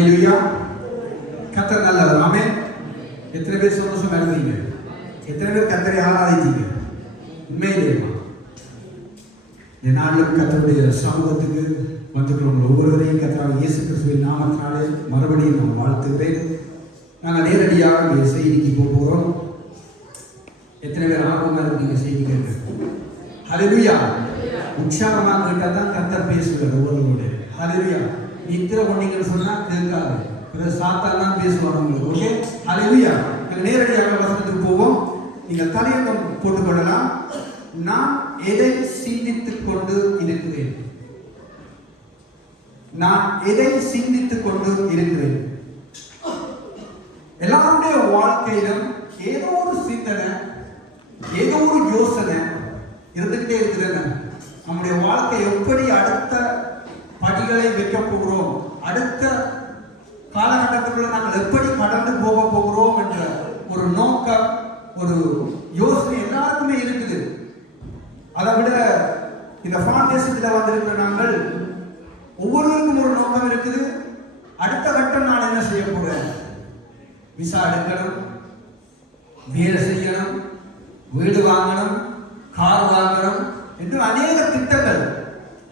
ஹல்லேலூயா. கர்த்தர் நல்லவர். ஆமென். எத்தனை பேர் சந்தோஷமா இருந்தீங்க? எத்தனை பேர் கர்த்தரை ஆராதித்தீங்க? உண்மையிலேயே இந்த நாளிலும் கர்த்தருடைய சமூகத்துக்கு வந்துள்ள ஒவ்வொருவரையும் கர்த்தராகிய இயேசு கிறிஸ்துவின் நாமத்தினாலே மறுபடியும் நான் வாழ்த்துகிறேன். நாங்கள் நேரடியாக செய்திக்கு போகிறோம். எத்தனை பேர் ஆர்வமாக இருக்கீங்க செய்தி கேட்க? ஹல்லேலூயா. உற்சாகமாக கேட்டால் தான் கர்த்தர் பேசுவார் ஒவ்வொருவரோட. ஹல்லேலூயா. நித்திர கொண்டீங்கன்னு சொன்னா கேட்காது, பிறகு சாத்தான் தான் பேசுவாங்க உங்களுக்கு. ஓகே, ஹல்லேலூயா. நாங்கள் நேரடியாக வசனத்துக்கு போவோம். நீங்கள் தலையங்கம் போட்டுக்கொள்ளலாம். நான் எதை சிந்தித்துக் கொண்டு இருக்கிறேன்? நான் எதை சிந்தித்துக் கொண்டு இருக்கிறேன்? எல்லாருடைய வாழ்க்கையிலும் ஏதோ ஒரு சிந்தனை, ஏதோ ஒரு யோசனை இருந்துகிட்டே இருக்கிறது. நம்முடைய வாழ்க்கை எப்படி அடுத்த படிகளை வைக்க போகிறோம், அடுத்த காலகட்டத்துக்குள்ள நாங்கள் எப்படி கடந்து போக போகிறோம் என்ற ஒரு நோக்கம், ஒரு யோசனை எல்லாருக்குமே இருக்குது. அதை விட இந்த ஃபவுண்டேஷன்ல வந்திருக்கிற நாங்கள் ஒவ்வொருவருக்கும் ஒரு நோக்கம் இருக்குது. அடுத்த கட்டம் நான் என்ன செய்ய போறேன்? விசா எடுக்கணும், வேலை செய்யணும், வீடு வாங்கணும், கார் வாங்கணும் என்று அநேக திட்டங்கள்.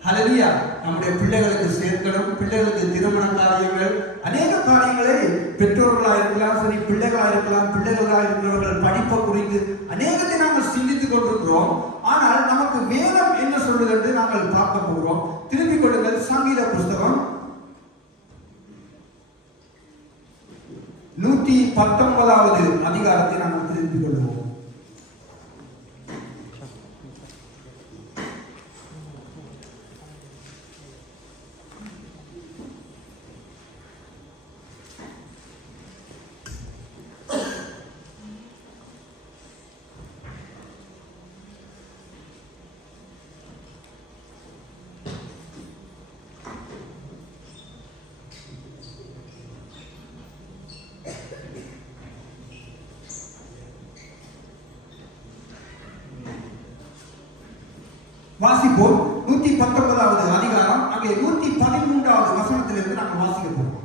ஹல்லேலூயா. நம்முடைய பிள்ளைகளுக்கு சேர்க்கணும், பிள்ளைகளுக்கு திருமண காரியங்கள், அநேக காரியங்களை பெற்றோர்களாக இருக்கலாம், சரி பிள்ளைகளாக இருக்கலாம், பிள்ளைகளாக இருக்கிறவர்கள் படிப்பை குறித்து அநேகத்தை நாங்கள் சிந்தித்துக் கொண்டிருக்கிறோம். ஆனால் நமக்கு வேதம் என்ன சொல்வது என்று நாங்கள் பார்க்க போகிறோம். திருப்பிக் கொள்ளுங்கள் சங்கீத புஸ்தகம் 119வது அதிகாரத்தை நாங்கள் திருப்பிக் கொள்வோம். வாசிப்போம். 119வது அதிகாரம், அங்கே 113வது வசனத்திலிருந்து நாங்கள் வாசிக்க போறோம்.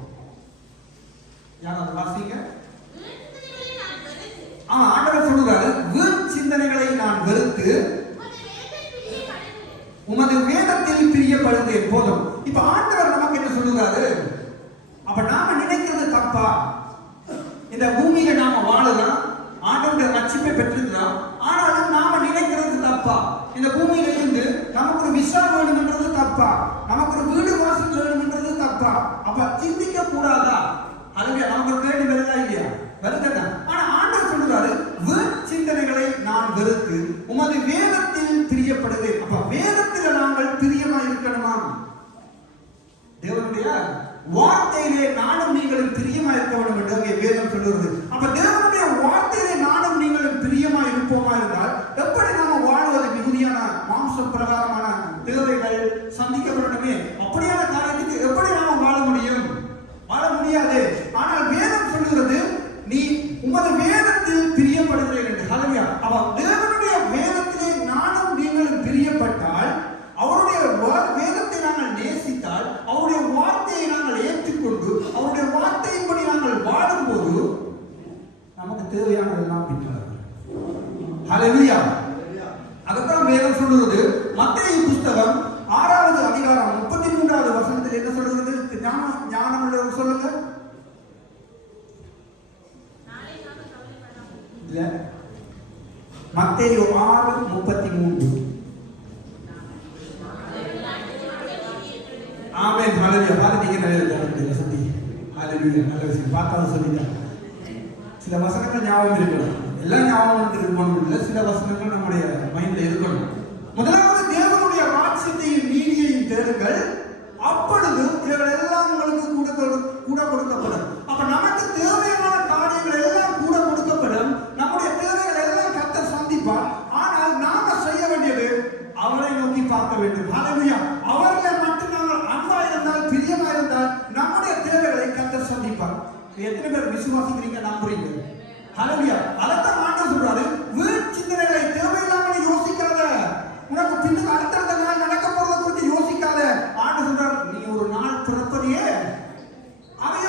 யாராவது வாசிங்க. ஆண்டவர் சொல்றாரு, வீண் சிந்தனைகளை நான் வெறுத்து உமது வேதத்தில் பிரியப்படுகிறேன். போதும். இப்ப ஆண்டவர் நமக்கு என்ன சொல்லுறாரு? அப்ப நாம நினைக்கிறது தப்பா? இந்த பூமியில நாம வாழலாம், ஆண்டவருடைய ரட்சிப்பை பெற்றிருக்கிறோம், ஆனாலும் நாம நினைக்கிறது தப்பா? இந்த பூமியில இருந்து நமக்கு ஒரு விசா வேணும்ன்றது தப்பா? நமக்கு ஒரு வீடு வாசல் வேணும்ன்றது தப்பா? அப்ப சிந்திக்க கூடாதா? அதுவே நமக்கு ஒரு கேள்வி வருதா இல்லையா? வருதுதான். ஆனா ஆண்டவர் சொல்றாரு, வீண் சிந்தனைகளை நான் வெறுத்து உமது வேதத்தில் பிரியப்படுகிறேன். அப்ப வேதத்தில் நாங்கள் பிரியமா இருக்கணுமா? தேவனுடைய வார்த்தையிலே நானும் நீங்களும் பிரியமா இருக்க வேண்டும் என்று வேதம் சொல்லுகிறது. அப்ப தேவனுடைய வார்த்தையிலே நானும் நீங்களும் பிரியமா இருப்போமா இருந்தால் எப்படி நாம வாழ்வது? மிகுதியான மாம்ச பிரகாரமான தேவைகள் சந்திக்கப்படணுமே. அப்படியான காரியத்துக்கு எப்படி நாம வாழ முடியும்? வாழ முடியாது. ஆனால் வேதம் சொல்லுகிறது, நீ உமது வேதத்தில் பிரியப்படுகிறேன் என்று. ஹல்லேலூயா. அப்ப தேவனுடைய வேதத்திலே நானும் நீங்களும் பிரியப்பட்டால், அவருடைய வேதத்தை நாங்கள் நேசித்தால், அவருடைய வார்த்தையை நாங்கள் ஏற்றுக்கொண்டு அவருடைய வார்த்தையின்படி நாங்கள் வாழும்போது நமக்கு தேவையானதெல்லாம் பெற்றார். ஹல்லேலூயா. அதைத்தான் வேதம் சொல்லுகிறது. மத்தேயு புஸ்தகம் 6வது அதிகாரம் 33வது வசனத்தில் என்ன சொல்லுகிறது? ஞானம் உள்ளவர் சொல்லுங்க. இல்ல, மத்தேயு 6:33. ஆமென். ஹல்லேலூயா. பாருங்க, நல்ல சந்தி. ஹல்லேலூயா. நல்ல விஷயம் பார்த்தாலும் சொல்லிட்டாங்க. சில வசனங்கள் ஞாபகம் இருக்கணும், எல்லாம் ஞாபகம் இருக்கணும் இல்லை, சில வசனங்கள் நம்முடைய மைண்ட்ல இருக்கணும். முதலாவது தேவனுடைய ராஜ்யத்தையும் நீதியையும் தேடுங்கள், அப்பொழுது இவர்கள் எல்லாம் உங்களுக்கு கூட கொடுக்கப்படும். அப்ப நமக்கு தேவையான காரியங்கள் எல்லாம் கூட கொடுக்கப்படும். நம்முடைய தேவைகள் எல்லாம் கர்த்தர் சந்திப்பார். ஆனால் நாம செய்ய வேண்டியது அவரை நோக்கி பார்க்க வேண்டும். ஹல்லேலூயா. அவர்களை மட்டும் நாங்கள் அன்பா இருந்தால், பிரியமா இருந்தால் நம்முடைய தேவைகளை கர்த்தர் சந்திப்பார். எத்தனை பேர் விசுவாசிக்கிறீங்க, நம்புறீங்க? ஹல்லேலூயா. அதைத்தான் ஆண்டவர் சொல்றாரு, வீண் சிந்தனைகளை தேவையில்லாமல் யோசிக்காத, உனக்கு பின்னுக்கு அடுத்த நாள் நடக்க போறதை குறித்து யோசிக்காத. ஆண்டவர் சொல்றாரு, நீ ஒரு நாள் பிறப்பதையே அறிய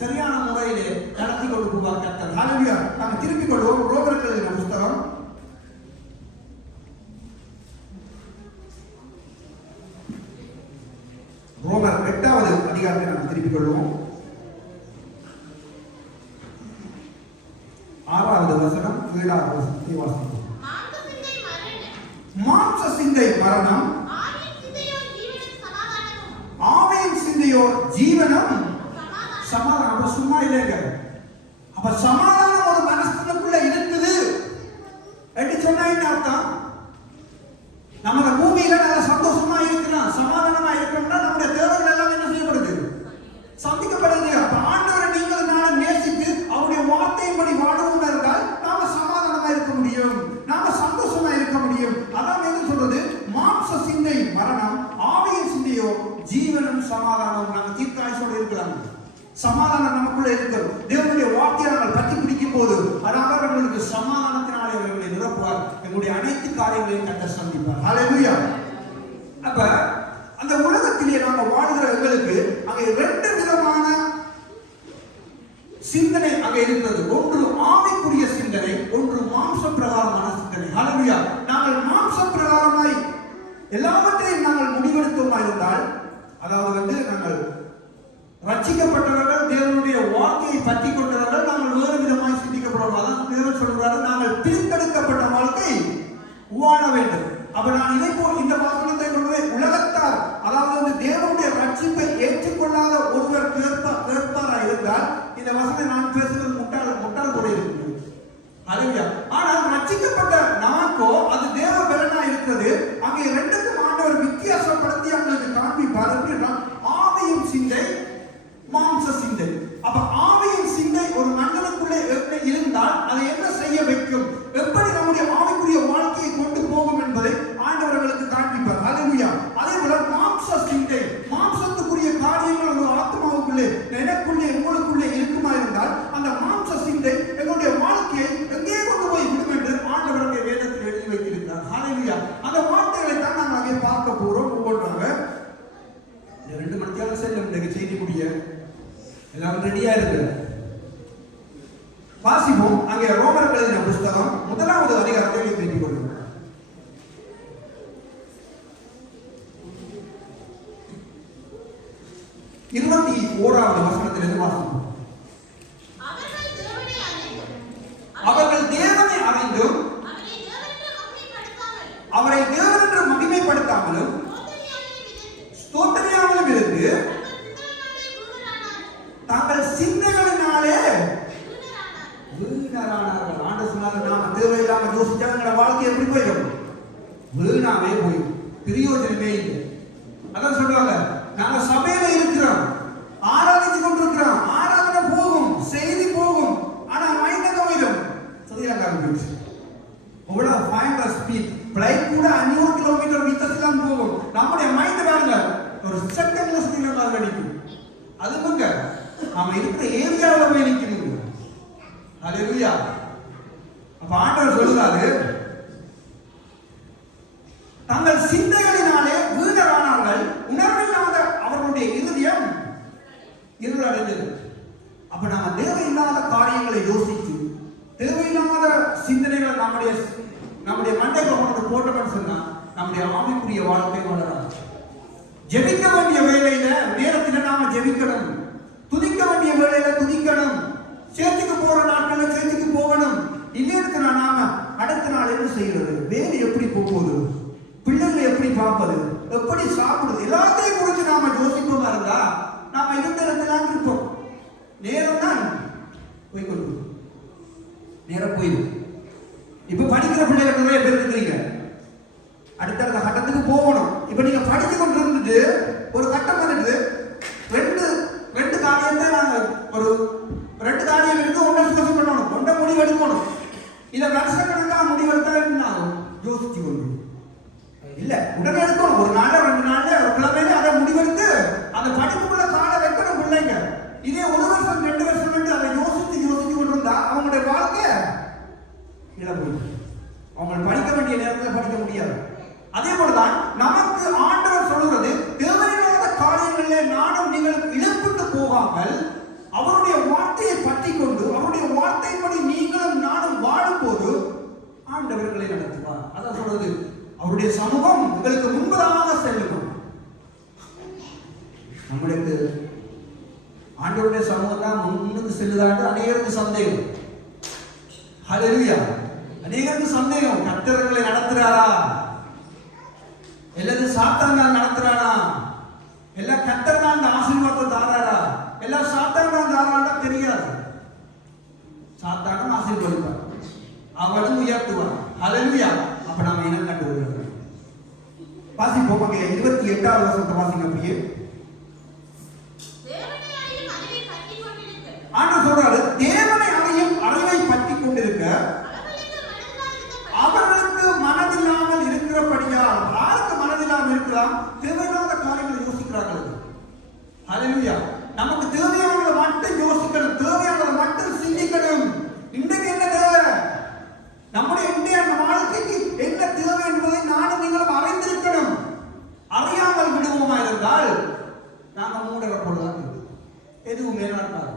சரியான முறையிலே நடத்தி கொண்டு போவார் கர்த்தர். ஹல்லேலூயா. நாம் திருப்பிக் கொள்வோம் ரோமருக்கு எழுதின புத்தகம் ரோமர் 8வது அதிகாரத்தை நாம் திருப்பிக் கொள்வோம். 6வது வசனம் 7வது வசனத்தை வாசிப்போம். மாம்ச சிந்தை மரணம், ஆவியின் சிந்தையோ ஜீவனம் சமாதானம். அப்ப சும்மா இல்லைங்க. அப்ப சமாதானம் ஒரு மனசுக்குள்ள இருக்குது என்று சொன்னா என்ன அர்த்தம்? நம்ம பூமியில நல்ல சந்தோஷமா இருக்கலாம், சமாதானமா இருக்கணும்னா நம்முடைய தேவைகள் எல்லாம் என்ன செய்யப்படுது? சந்திக்கப்படுது. அப்ப ஆண்டவரை நீங்கள் நான் நேசித்து அவருடைய வார்த்தையின்படி வாழவும் இருந்தால் நாம சமாதானமா இருக்க முடியும், நாம சந்தோஷமா இருக்க முடியும். அதான் என்ன சொல்றது? மாம்ச சிந்தை மரணம், ஆவியின் சிந்தையோ ஜீவனும் சமாதானம். நாம தீர்க்காயுசோடு இருக்கலாம், சமாதானம் நமக்குள்ள இருக்கிறோம். தேவனுடைய வார்த்தையை நாங்கள் பற்றி பிடிக்கும் போது அதனால அவர்களுக்கு சமாதானத்தினாலே அவர்களை நிரப்புவார். எங்களுடைய அனைத்து காரியங்களையும் கர்த்தர் சந்திப்பார். ஹல்லேலூயா. அப்ப அந்த உலகத்திலே நாங்கள் வாழ்கிற எங்களுக்கு அங்கே 2 விதமான சிந்தனை அங்கே இருக்கிறது. ஒன்று ஆவிக்குரிய சிந்தனை, ஒன்று மாம்ச பிரகாரமான சிந்தனை. ஹல்லேலூயா. நாங்கள் மாம்ச பிரகாரமாய் எல்லாவற்றையும் நாங்கள் முடிவெடுத்தோமா இருந்தால், அதாவது நாங்கள் ரட்சிக்கப்பட்டவர்கள், தேவனுடைய வார்த்தையை பற்றி கொண்டவர்கள், நாங்கள் வேறு விதமாய் சிந்திக்கப்படுவோம். அதான் தேவன் சொல்கிறார்கள், நாங்கள் பிரித்தெடுக்கப்பட்ட வாழ்க்கை வாழ வேண்டும். அப்ப நான் இதை போல் இந்த வாசனத்தை கொண்டு உலகத்தார், அதாவது தேவனுடைய ரட்சிப்பை ஏற்றுக்கொள்ளாத ஒருவர் கேட்பாரா இருந்தால் இந்த வசனம் நான் பேசுவது முட்டாள் கூட இருக்கிறது. ஹல்லேலூயா. ஆனால் ரட்சிக்கப்பட்ட நமக்கோ அது தேவ பலனா இருக்கிறது. அங்கே 2க்கும் ஆண்டவர் வித்தியாசப்படுத்தி அவங்களுக்கு காண்பிப்பார். எப்படின்னா ஆவியின் சிந்தை, மாம்ச சிந்தை. அப்ப ஆவியின் சிந்தை ஒரு மனிதனுக்குள்ளே இருந்தால் அதை என்ன செய்ய வைக்கும், எப்படி நம்முடைய ஆவிக்குரிய வாழ்க்கையை கொண்டு போகும் என்பதை ஆண்டவர்களுக்கு காண்பிப்பார். ஹல்லேலூயா. அதே போல மாம்ச சிந்தை, மாம்சத்துக்குரிய காரியங்கள் ஒரு ஆத்மாவுக்குள்ளே, எனக்குள்ளே, உங்களுக்குள்ளே இருக்குமா இருந்தால் அந்த மாம்ச சிந்தை எங்களுடைய வாழ்க்கையை எங்கே கொண்டு போய் விடும் என்று ஆண்டவருடைய வேதத்தில் எழுதி வைத்திருக்கிறார். ஹல்லேலூயா. அந்த வார்த்தைகளை தான் நாங்கள் அங்கே பார்க்க போறோம். ஒவ்வொன்றாக 2 மணிக்கால செல்லும் செய்தி முடிய எல்லாரும் ரெடியா இருக்கு. வாசிப்போம். அங்கே ரோமருக்கு எழுதின புத்தகம் 1வது அதிகாரத்தை திருப்பிக் கொள்ளும். 21வது வசனத்திலிருந்து வாசிப்போம். அவர்கள் தேவனை அறிந்தும் அவரை தேவனென்று மகிமைப்படுத்தாமலும் ஸ்தோத்திரியாமலும் இருந்து தங்கள் சிந்தைகளினாலே வீணரானார்கள். ஆண்டு சொன்னார்கள், நாம தேவையில்லாம யோசிச்சா எங்களோட வாழ்க்கை எப்படி போயிடும்? வீணாவே போயிடும், பிரயோஜனமே இல்லை. அதான் சொல்றாங்க, நாங்க சபையில இருக்கிறோம், ஆராதிச்சு கொண்டிருக்கிறோம், ஆராதனை போகும், செய்தி போகும், ஆனா மைண்ட் எங்க போயிடும்? சொல்லிடலாம் அவ்வளவு 500 ஸ்பீட் பிளைட் கூட 500 கிலோமீட்டர் வித்தியாசம் போகும். நம்முடைய மைண்ட் பாருங்க ஒரு செகண்ட்ல சொல்லிடலாம் அடிக்கும். அதுங்க நாம இருக்கிற ஏரியாவில் போய் நிற்கணும். ஹல்லேலூயா. அப்ப ஆண்டவர் சொல்றாரு, தங்கள் சிந்தைகளினாலே வீணரானார்கள், உணர்வில்லாத அவர்களுடைய இருதயம் இருளடைந்தது. அப்ப நாம தேவையில்லாத காரியங்களை யோசித்து, தேவையில்லாத சிந்தனைகளை நம்முடைய மண்டைக்குள்ள கொண்டு போட்டோம்னு சொன்னா நம்முடைய ஆவிக்குரிய வாழ்க்கை வளராது. ஜெபிக்க வேண்டிய வேலையில நேரத்தில் நாம ஜெபிக்கணும், துதிக்க வேண்டிய வேலையில துதிக்கணும், சேர்த்துக்கு போற நாட்கள்ல சேர்த்துக்கு போகணும். இல்லைன்னு நாம அடுத்த நாள் என்ன செய்யறது? வேலை எப்படி போகுது, பிள்ளைகளை எப்படி பார்ப்பது, எப்படி சாப்பிடுறது, எல்லாத்தையும் குறித்து நாம யோசிப்போமா இருந்தா நாம இருந்த இடத்துல இருப்போம். நேரம் தான் போய்கொண்டு நேரம் போயிடும். இப்ப படிக்கிற பிள்ளைகள் நிறைய பேர் இருக்கிறீங்க, அடுத்த கட்டத்துக்கு போகணும். இப்ப நீங்க படிச்சு கொண்டு இருந்துட்டு ஒரு கட்டம் வந்துட்டு ரெண்டு காரியத்தை நாங்க ஒரு 2 காரியம் இருக்கு, ஒன்றை சுத்தம் பண்ணணும், ஒன்றை முடிவெடுக்கணும். இதை வருஷக்கணக்கா முடிவெடுத்தா என்ன யோசிச்சு கொண்டு இல்ல, உடனே எடுக்கணும். ஒரு நாள் 2 நாள்ல ஒரு கிழமையில அதை முடிவெடுத்து அந்த படிப்புக்குள்ள காலை வைக்கணும் பிள்ளைங்க. இதே 1 வருஷம் 2 வருஷம் வந்து அதை யோசிச்சு கொண்டு இருந்தா அவங்களுடைய வாழ்க்கை இழப்பு. அவங்க படிக்க வேண்டிய நேரத்தில் படிக்க முடியாது. அதே போலதான் நமக்கு ஆண்டவர் சொல்கிறது, தேவையில்லாத காரியங்களிலே நானும் நீங்கள் இழப்பிட்டு போகாமல் அவருடைய அவருடைய சமூகம் எங்களுக்கு முன்பதாக செல்லணும். நம்மளுக்கு ஆண்டவருடைய சமூகம் தான் முன்னுக்கு செல்லுதாண்டு அநேகருக்கு சந்தேகம். ஹல்லேலூயா. அநேகருக்கு சந்தேகம், கர்த்தர்களை நடத்துறாரா அல்லது சாத்தான் தான் நடத்துறானா, எல்லாம் கர்த்தர் தான் அந்த ஆசீர்வாதத்தை தாராரா, எல்லாம் சாத்தான் தான் தாராடா தெரியாது. சாத்தானும் ஆசீர்வதிப்பார், அவனும் உயர்த்துவார். ஹல்லேலூயா. அப்ப நாம இனம் கண்டு வருகிறோம். வாசிப்போம். அங்கே 28வது வசனத்தை வாசிங்க. அப்படியே ஆண்டவர் சொல்றாரு, தேவனை அறியும் அறிவை பற்றி கொண்டிருக்க அவர்களுக்கு மனதில்லாமல் இருக்கிறபடியால். யாருக்கு மனதில்லாமல் இருக்கலாம்? தேவையில்லாத காரியங்களை யோசிக்கிறார்கள். ஹல்லேலூயா. நமக்கு தேவையானதை மட்டும் யோசிக்கணும், தேவையானதை மட்டும் சிந்திக்கணும். இன்றைக்கு என்ன தேவை, நம்முடைய இன்றைய வாழ்க்கைக்கு என்ன தேவை என்பதை நானும் நீங்களும் அறிந்திருக்கணும். அறியாமல் விடுவோமா இருந்தால் நாங்கள் மூடரை போலதான் எதுவுமே நடக்காது.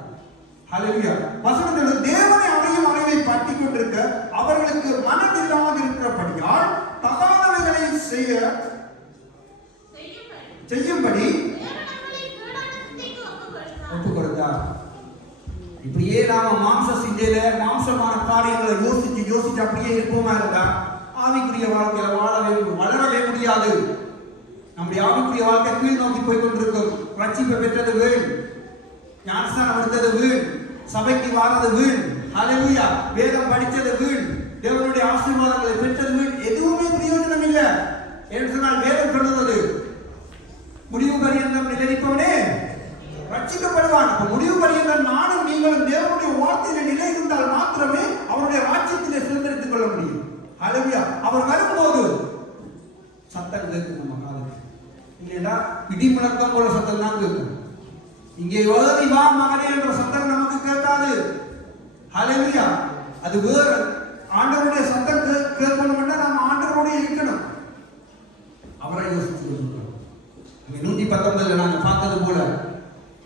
ஹல்லேலூயா. வசனத்தில் தேவனை அறியும் அறிவை பற்றி கொண்டிருக்க அவர்களுக்கு மனதில்லாமல் இருக்கிறபடியால் தகாதவைகளை செய்யும்படி ஒப்பு கொடுத்தார். இப்படியே நாம மாம்ச சிந்தையில மாம்சமான காரியங்களை யோசிச்சு அப்படியே இருப்போமா இருந்தா ஆவிக்குரிய வாழ்க்கையில வளரவே முடியாது. நம்முடைய ஆவிக்குரிய வாழ்க்கை கீழ் நோக்கி போய் கொண்டிருக்கும். ரட்சிப்பை பெற்றது வீண், ஞானஸ்நானம் எடுத்தது வீண், சபைக்கு வாரது வீண். ஹல்லேலூயா. வேதம் படித்தது வீண், தேவனுடைய ஆசீர்வாதங்களை பெற்றது வீண். எதுவுமே பிரயோஜனம் இல்லை. என்று சொன்னால் வேதம் சொல்லுவது முடிவு பரியந்தம் நிலைப்பவனே ரட்சிக்கப்படுவான். முடிவு பரியந்தம் நானும் நீங்களும் தேவனுடைய வார்த்தையில நிலை இருந்தால் மாத்திரமே அவருடைய ராஜ்யத்திலே சுதந்திரித்துக் கொள்ள முடியும். ஹல்லேலூயா. அவர் வரும்போது சத்தம் கேட்கும் நம்ம காலத்தில். இல்லையா இடி முழக்கம் போல சத்தம் தான் கேட்கும். இங்கே ஓதி வா மகனே என்ற சத்தம் நமக்கு கேட்காது. ஹல்லேலூயா. அது வேறு. ஆண்டவருடைய சத்தம் கேட்கணும்னா நாம் ஆண்டவரோட இருக்கணும், அவரை யோசித்து இருக்கணும். 119 நாங்கள் பார்த்தது போல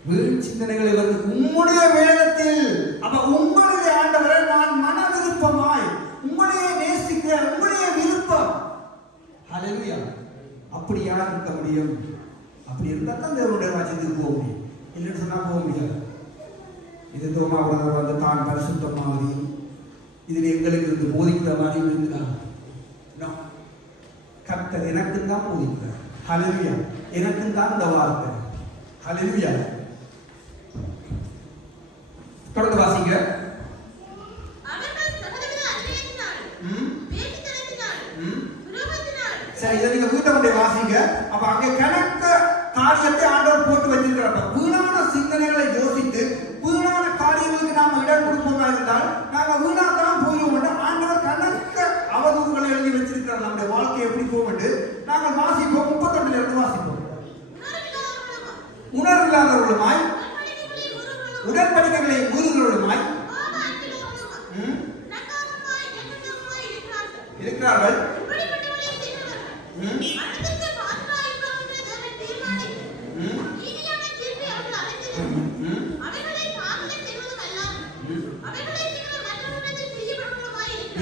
வீண் சிந்தனைகளை வந்து உம்முடைய வேதத்தில், அப்ப உங்களுடைய ஆண்டவரை நான் மன விருப்பமாய் உங்களையே நேசிக்கிற உங்களுடைய விருப்பம். ஹல்லேலூயா. அப்படி யார் இருக்க முடியும்? அப்படி இருந்தா தான் தேவனுடைய ராஜ்யத்துக்கு போக முடியும். இல்லைன்னு சொன்னா போக முடியாது. இது தோமாவுடன் வந்து தான் பரிசுத்த மாதிரி இதில் எங்களுக்கு இருந்து போதிக்கிற மாதிரி இருந்தா கர்த்தர் எனக்கும் தான் போதிக்கிறார். ஹல்லேலூயா. எனக்கும் தான் இந்த வார்த்தை. ஹல்லேலூயா. தொடர்ந்து வாசிங்க. சரி, இதை நீங்க வீட்டை வாசிங்க. அப்ப அங்கே கணக்க காரியத்தை ஆண்டவர் போட்டு வச்சிருக்கிறார். வீணான சிந்தனைகளை யோசித்து வீணான காரியங்களுக்கு நாம இடம் கொடுப்போமா இருந்தால் நாங்க வீணா தான் போயிடுவோம். ஆண்டவர் கணக்க அவதூறுகளை எழுதி வச்சிருக்கிறார். நம்முடைய வாழ்க்கை எப்படி போகும்போது நாங்கள் வாசிப்போம். 31 இருந்து வாசிப்போம். உணர்வில்லாதவர்களுமாய் உடன்படிக்கைகளை மீறுகிறவர்களுமாய் இருக்கிறார்கள்.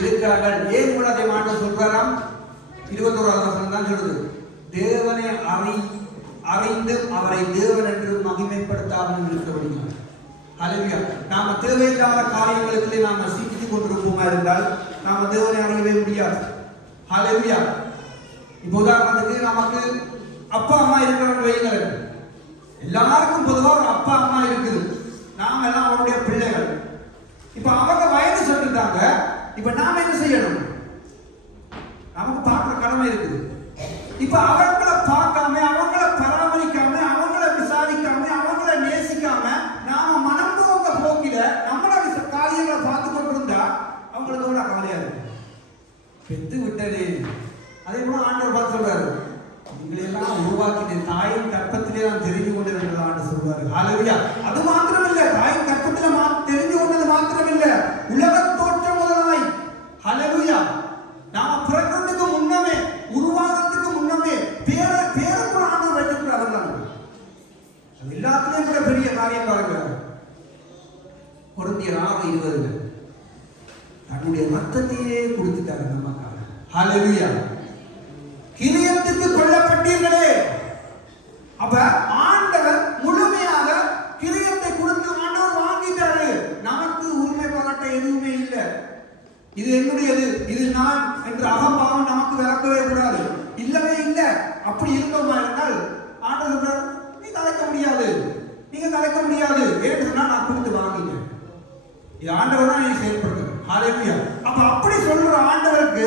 இருக்கிறார்கள். ஏன் உலகை மாற்ற சொல்றாராம்? 21வது வசனம் தான் சொல்லுது. தேவனை அறிந்து அவரை தேவன் என்று மகிமைப்படுத்தாமல் இருக்கப்படுகிறார். ஹல்லேலூயா. நாம தேவையில்லாத காரியங்களுக்கு நாம சிக்கிக் கொண்டிருப்போமா இருந்தால் நாம தேவனை அறியவே முடியாது. ஹல்லேலூயா. இப்போ உதாரணத்துக்கு நமக்கு அப்பா அம்மா இருக்கிறவங்க வைங்கள். எல்லாருக்கும் பொதுவாக ஒரு அப்பா அம்மா இருக்குது. நாம எல்லாம் அவருடைய பிள்ளைகள். இப்ப அவங்க வயது சொல்லிட்டாங்க. இப்ப நாம என்ன செய்யணும்? நமக்கு பார்க்கிற கடமை இருக்குது. இப்ப அவங்கள பார்க்காம, அவங்கள பராமரிக்காம, அவங்கள விசாரிக்காம, அவங்கள நேசிக்காம நாம மனம் போங்க போக்கில நம்மள காரியங்களை பார்த்து கொண்டிருந்தா அவங்களுக்கு கூட கவலையா இருக்கு. பெத்து விட்டதே. அதே போல ஆண்டவர் பார்த்து சொல்றாரு, நீங்களெல்லாம் உருவாக்கின தாயின் கற்பத்திலே நான் தெரிந்து கொண்டிருக்கிறது ஆண்டு சொல்றாரு. ஹல்லேலூயா. அது மாத்திரமில்லை, தாயின் கற்பத்திலே தெரிந்து கொண்டது மாத்திரமில்லை, உலக தோற்றம் முதலாய். ஹல்லேலூயா. நாம பிறக்கிறதுக்கு முன்னமே, உருவாகிறதுக்கு முன்னமே பேரக்குள்ள ஆண்டவர் வச்சிருக்கிறார். அது எல்லாத்துலயும் கூட பெரிய காரியம் பாருங்க. கொரிந்தியர் 6:20 தன்னுடைய ரத்தத்தையே கொடுத்துட்டாரு நமக்காக. ஹல்லேலூயா. அப்படி இருந்தோமா இருந்தால் ஆண்டவர் நீ கலைக்க முடியாது, நீங்க கலைக்க முடியாது ஏன்னு சொன்னா நான் கொடுத்து வாங்கிட்டேன். இது ஆண்டவர் தான் நீ செயல்படுத்துறது. ஹalleluya. அப்ப அப்படி சொல்ற ஆண்டவருக்கு,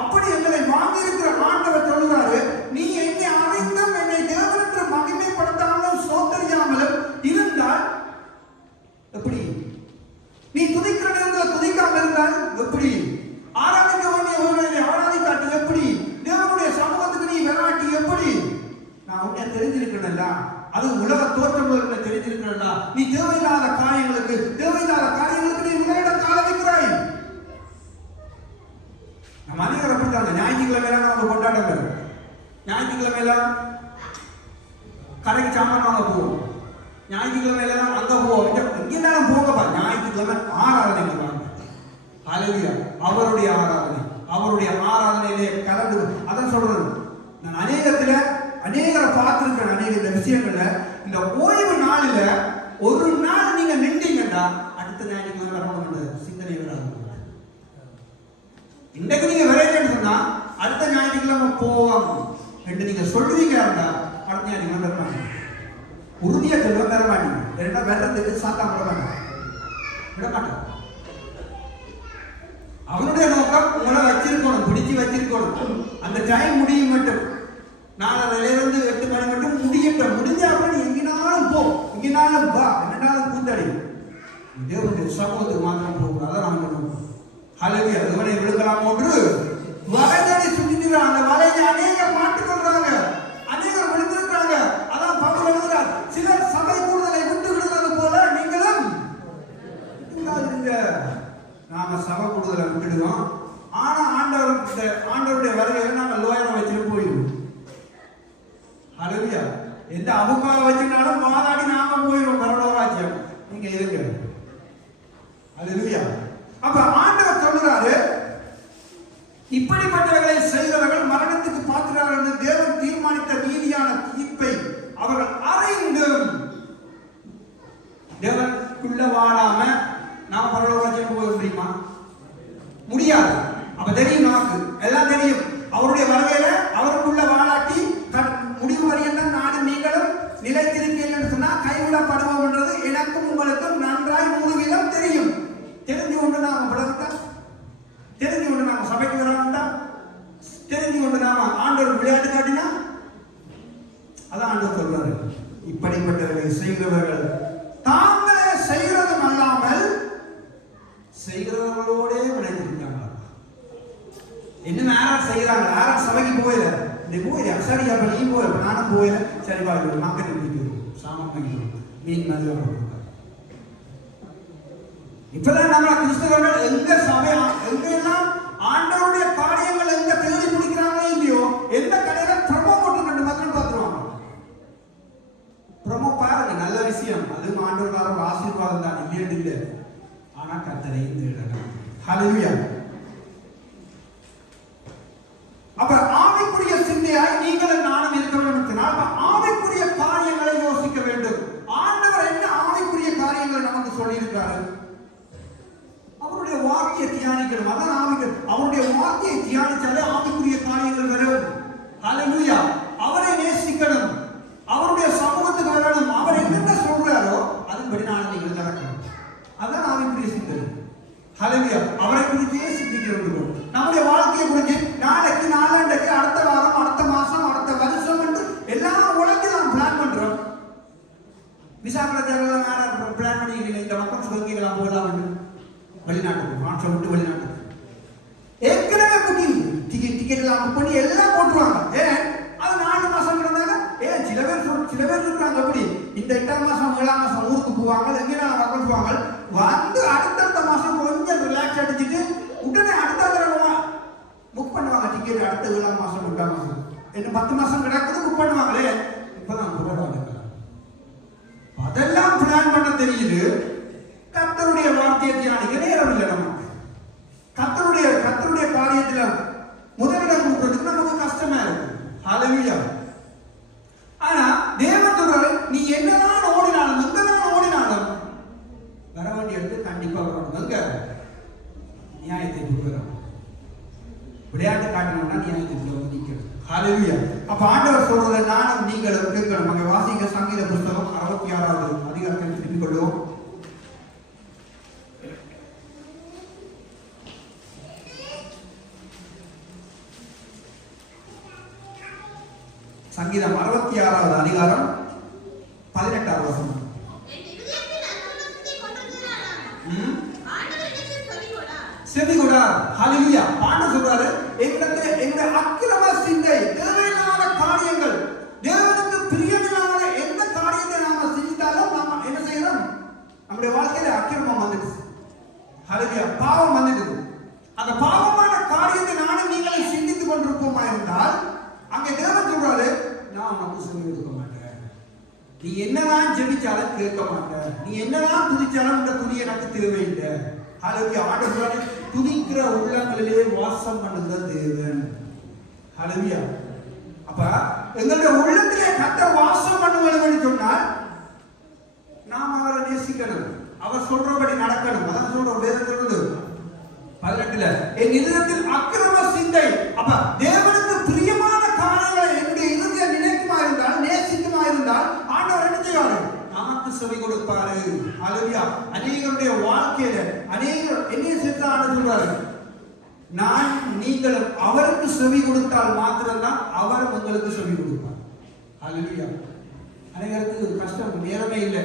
அப்படி எங்களை வாங்கி இருக்கிற ஆண்டவர் சொல்றாரு, நீ என்னை அறிந்தும் என்னை தேவனுக்கு மகிமைப்படுத்தாமலும் சோதரியாமலும் இருந்தால் எப்படி? நீ துதிக்கிற நேரத்தில் துதிக்காம இருந்தால் எப்படி? ஆராதிக்க வேண்டிய ஒருவரை ஆராதிக்காட்டி எப்படி? தேவனுடைய சமூகத்துக்கு நீ வராட்டி எப்படி? நான் உன்னை தெரிஞ்சிருக்கிறேன்ல, அது உலக தோற்றங்களுக்கு தெரிஞ்சிருக்கிறேன்ல, நீ தேவையில்லாத காரியங்களுக்கு நீ உலகிடம் கால வைக்கிறாய். நம்ம அனைவரும் அப்படித்தாங்க. ஞாயிற்றுக்கிழமை நம்ம கொண்டாட்டம், ஞாயிற்றுக்கிழமை கடைக்கு சாமான் வாங்க போவோம், ஞாயிற்றுக்கிழமை அங்க போவோம், இங்கெல்லாம் போங்கப்பா. ஞாயிற்றுக்கிழமை ஆராதனைக்கு வாங்க. ஹalleluya. அவருடைய ஆராதனையிலே கலந்து. அதான் சொல்றது, நான் அநேகரை பார்த்திருக்கிறேன். அநேக விஷயங்கள்ல இந்த ஓய்வு நாளில ஒரு நாள் நீங்க நின்றீங்கன்னா அடுத்த ஞாயிற்றுக்கிழமை வரணும் சிந்தனை வராது. இன்றைக்கு நீங்க விரைவில் சொன்னா அடுத்த ஞாயிற்றுக்கிழமை போவோம் என்று நீங்க சொல்லுவீங்க இருந்தா அடுத்த ஞாயிற்றுக்கிழமை வரமாட்டீங்க. உறுதியா சொல்ல வர மாட்டீங்க. ரெண்டா வெள்ளத்துக்கு சாத்தா விட மாட்டோம். அவனுடைய நோக்கம் உங்களை வச்சிருக்கணும், பிடிச்சி வச்சிருக்கணும். அந்த டைம் முடியும் மட்டும் 4:30 to 8 மணி மட்டும் முடியட்டும். முடிஞ்ச அப்புறம் நீ எங்கினாலும் போ, எங்கினாலும் வா, என்னன்னாலும் கூத்தாடி தேவனுடைய சமூகத்துக்கு மாத்திரம் போகும். அதான் நம்ம பண்ணுவோம். ஹalleluya. தேவனை விழுகலாம் ஒன்று வலையை சுற்றிட்டு அந்த வலையை அநேகர் மாட்டிக்கொள்றாங்க, அநேகர் விழுந்திருக்காங்க. அதான் பவுல் எழுதுறார், சிலர் சபை கூடுதலை விட்டு விடுறது போல நீங்களும் நாம சபை கூடுதலை விட்டுடுவோம். ஆனா ஆண்டவருடைய வருகையில நாம லோயரை வச்சுட்டு போயிடுவோம். ஹalleluya. எந்த அபுக்காவை வச்சுனாலும் வாதாடி நாம போயிடுவோம் பரலோகராஜ்யம். நீங்க இருங்க. ஹalleluya. அப்ப ஆண்டவர் சொல்றாரு, இப்படிப்பட்டவர்களை செய்கிறவர்கள் மரணத்துக்கு பாத்திரர்கள் என்று தேவன் தீர்மானித்த நீதியான தீர்ப்பை அவர்கள் அறிந்தும் தேவனுக்குள்ள வாழாம நாம் பரலோகராஜ்யம் போக முடியுமா? முடியாது. அப்ப தெரியும், நமக்கு எல்லாம் தெரியும். அவருடைய வருகையில அவருக்குள்ள வாழாட்டி முடிவு வரையெல்லாம் நானும் நீங்களும் நிலைத்திருக்கீர்கள் சொன்னா கைவிடப்படுவோம் என்றது எனக்கும் உங்களுக்கும் நன்றாய் 100% தெரியும். தெரிஞ்சு கொண்டு நாம பழகிட்டா, தெரிஞ்சு கொண்டு நாம சபைக்கு வரணும்டா, தெரிஞ்சு கொண்டு நாம ஆண்டவர் விளையாட்டு காட்டினா, அதான் ஆண்டவர் சொல்றாரு, இப்படிப்பட்டவர்களை செய்கிறவர்கள் தாங்களே செய்கிறதும் அல்லாமல் செய்கிறவர்களோட விளைஞ்சிருக்காங்க. இன்னும் யாரும் செய்யறாங்க, யாரும் சபைக்கு போயில போயில சரியா நீ போய் நானும் போயில சரி பாரு மக்கள் சாமான் மீன் நல்ல. இப்பதான் நம்ம கிறிஸ்தவர்கள் எங்க சபை எங்கெல்லாம் ஆண்டவருடைய காரியங்கள் எங்க தேடி முடிக்கிறாங்களோ இல்லையோ, எந்த கடையில ப்ரமோ போட்டு 2 மக்கள் பார்த்துருவாங்க. ப்ரமோ பாருங்க, நல்ல விஷயம், அது ஆண்டவராக ஆசீர்வாதம் தான், இல்லையே இல்லை. ஆனா கர்த்தரை தேடணும். ஹalleluya. அப்ப ஆவிக்குரிய சிந்தையாய் நீங்களும் நானும் இருக்க வேண்டும். ஆவிக்குரிய காரியங்களை யோசிக்க வேண்டும். ஆண்டவர் என்ன ஆவிக்குரிய காரியங்களை நமக்கு சொல்லி இருக்கிறாரு? அவருடைய வார்த்தையை தியானிக்கணும். அதான் ஆவிகள். அவருடைய வார்த்தையை தியானிச்சாலே ஆவிக்குரிய காரியங்கள் வரும். ஹalleluya. அவரை நேசிக்கணும், அவருடைய சமூகத்துக்கு வரணும். அவர் என்ன சொல்றாரோ அதுபடி நான் நீங்கள் நடக்கணும். அதான் ஆவிக்குரிய சிந்தனை. ஹalleluya. அவரை குறித்தே சிந்திக்கிறது. நம்முடைய வாழ்க்கையை குறித்து நாளைக்கு, நாளாண்டைக்கு, அடுத்த வாரம், அடுத்த மாசம், அடுத்த வருஷம் என்று எல்லாம் உலகத்தை நாம் பிளான் பண்றோம். விசாகரத்தில் பிளான் பண்ணிக்கிறீங்க, இந்த மக்கள் சுதந்திரலாம் போகலாம் என்று வெளிநாட்டுக்கு, பிரான்ஸை விட்டு வெளிநாட்டுக்கு ஏற்கனவே புக்கிங் டிக்கெட் எல்லாம் புக் பண்ணி எல்லாம் போட்டுருவாங்க. ஏன் அது 4 மாசம் கிடந்தாங்க. ஏன் சில பேர் இருக்கிறாங்க அப்படி, இந்த 8ஆம் மாசம் 7ஆம் மாசம் ஊருக்கு போவாங்க, எங்கேயும் மக்கள் போவாங்க. வந்து அடுத்தடுத்த மாசம் கொஞ்சம் ரிலாக்ஸ் அடிச்சுட்டு உடனே அடுத்த புக் பண்ணுவாங்க டிக்கெட். அடுத்த 7ஆம் மாசம் 8ஆம் மாசம் என்ன 10 மாசம் கிடக்குது புக் பண்ணுவாங்களே. இப்பதான் போராட்டம். அதெல்லாம் பிளான் பண்ண தெரியுது. கர்த்தருடைய வார்த்தையை தியானிக்க நேரம் இல்லை. நம்ம கர்த்தருடைய காரியத்துல முதலிடம் கொடுக்கிறதுக்கு நமக்கு கஷ்டமா இருக்கு. ஹalleluya. ஆனா தேவன் சொல்றாரு, நீ என்னதான் ஓடினாலும் எங்கதான் ஓடினாலும் வர வேண்டிய இடத்துக்கு கண்டிப்பா வரணும். எங்க? நியாயத்தை கொடுக்கிறோம். விளையாட்டு காட்டணும்னா நியாயத்தை நிற்கிறது. ஹalleluya. அப்ப ஆண்டவர் சொல்றதை நானும் நீங்களும் கேட்கணும். அங்க வாசிக்க சங்கீத புத்தகம் 66வது அதிகாரத்தை திருப்பிக் கொள்வோம். சங்கீதம் 66வது அதிகாரம் 18வது வசனம். செவிகொடா. ஹalleluya. ஆண்டவர் சொல்றாரு, எங்களுடைய அக்கிரம சிந்தை, தேவையில்லாத காரியங்கள், தேவனுக்கு பிரியமில்லாத எந்த காரியத்தை நாம செஞ்சிட்டாலும் நாம என்ன செய்யறோம்? நம்முடைய வாழ்க்கையில அக்கிரமம் வந்துடுது. ஹalleluya. பாவம் வந்துடுது. அந்த பாவமான காரியத்தை நானும் நீங்களும் சிந்தித்துக் கொண்டிருப்போமா இருந்தால் அங்கே தேவன் சொல்றாரு, நான் உனக்கு செவி கொடுக்க மாட்டேன். நீ என்னதான் ஜெபிச்சாலும் கேட்க மாட்டேன். நீ என்னதான் துதிச்சாலும் இந்த துதி எனக்கு தேவையில்லை. ஹalleluya. ஆண்டவர் சொல்றாரு, துதிக்கிற உள்ளங்களிலே வாசம் பண்ணுகிற தேவன். ஹalleluya. அப்ப எங்களுடைய உள்ளத்திலே கர்த்தர் வாசம் பண்ணுவார்னு சொன்னால் நாம் அவரை நேசிக்கணும். அவர் சொல்றபடி நடக்கணும். அதான் சொல்றோம் வேதம் சொல்றது 18ல, என் இதயத்தில் அக்கிரம சிந்தை. அப்ப தேவனுக்கு பிரியமான காரியங்களை என்னுடைய இதயம் நினைக்குமா இருந்தால், நேசிக்குமா இருந்தால் ஆண்டவர் என்ன செய்வாரு? நமக்கு செவி கொடுப்பாரு. ஹalleluya. அநேகருடைய வாழ்க்கையில அநேகர் என்ன செய்தான்னு சொல்றாரு, நான் நீங்களும் அவருக்கு செவி கொடுத்தால் மாத்திரம்தான் அவர் உங்களுக்கு செவி கொடுப்பார். ஹalleluya. அநேகருக்கு கஷ்டம், நேரமே இல்லை,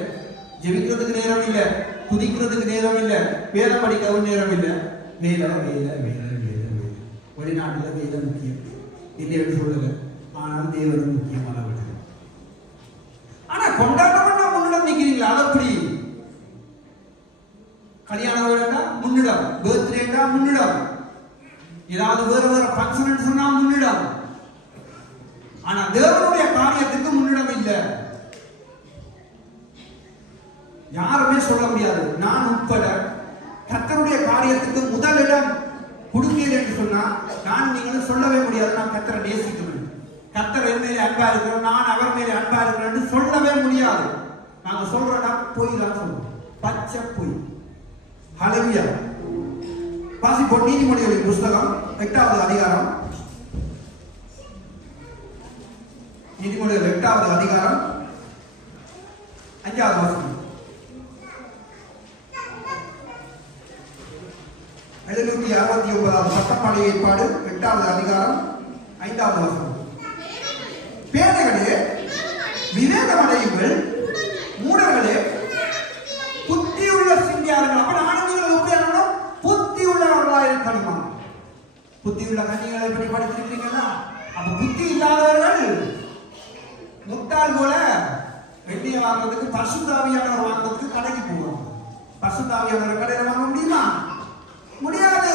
ஜெபிக்கிறதுக்கு நேரம் இல்லை, துதிக்கிறதுக்கு நேரம் இல்லை, வேதம் படிக்கவும் நேரம் இல்லை. வேலை வேலை வேலை வேலை வேலை. வெளிநாட்டில் வேலை முக்கியம் இல்லை என்று சொல்லுங்க. ஆனால் தேவனும் முக்கியமான விட. ஆனா கொண்டாட்டம் முன்னிடம் நிற்கிறீங்களா? அது அப்படி கல்யாணம் வேண்டா முன்னிடம், பர்த்டேண்டா முன்னிடம், ஏதாவது வேறு வேறு ஃபங்க்ஷன் சொன்னா முன்னிடம். ஆனா தேவனுடைய காரியத்துக்கு முன்னிடம் இல்லை. யாருமே சொல்ல முடியாது, நான் உட்பட கர்த்தருடைய காரியத்துக்கு முதலிடம் கொடுக்கிறேன் என்று சொன்னா நான் நீங்களும் சொல்லவே முடியாது. நான் கர்த்தரை நேசிக்கிறேன், கர்த்தர் என் மேலே அன்பா இருக்கிறோம், நான் அவர் மேலே அன்பா இருக்கிறேன் சொல்லவே முடியாது. நாங்க சொல்றோம்னா பொய் தான் சொல்றோம், பச்சை பொய். ஹalleluya. வாசிப்போம் நீதிமொழிகளின் புத்தகம் 8வது அதிகாரம். நீதிமொழிகள் 8வது அதிகாரம் 5வது வசனம். 769வது சட்டப்படி ஏற்பாடு 8வது அதிகாரம் 5வது வசனம். பேதைகளே விவேகமடையுங்கள், மூடர்களே புத்தியுள்ள சிந்தியார்கள். அப்ப நானும் நீங்கள் எப்படி ஆகணும்? புத்தி உள்ளவர்களாக இருக்கணுமா? புத்தியுள்ள கன்னிகளை எப்படி படித்திருக்கீங்களா? அப்ப புத்தி இல்லாதவர்கள் முட்டாள் போல வெட்டியை வாங்குறதுக்கு, பரிசுத்தாவியானவர் வாங்குறதுக்கு கடைக்கு போவோம். பரிசுத்தாவியானவர் கடையில வாங்க முடியுமா? முடியாது.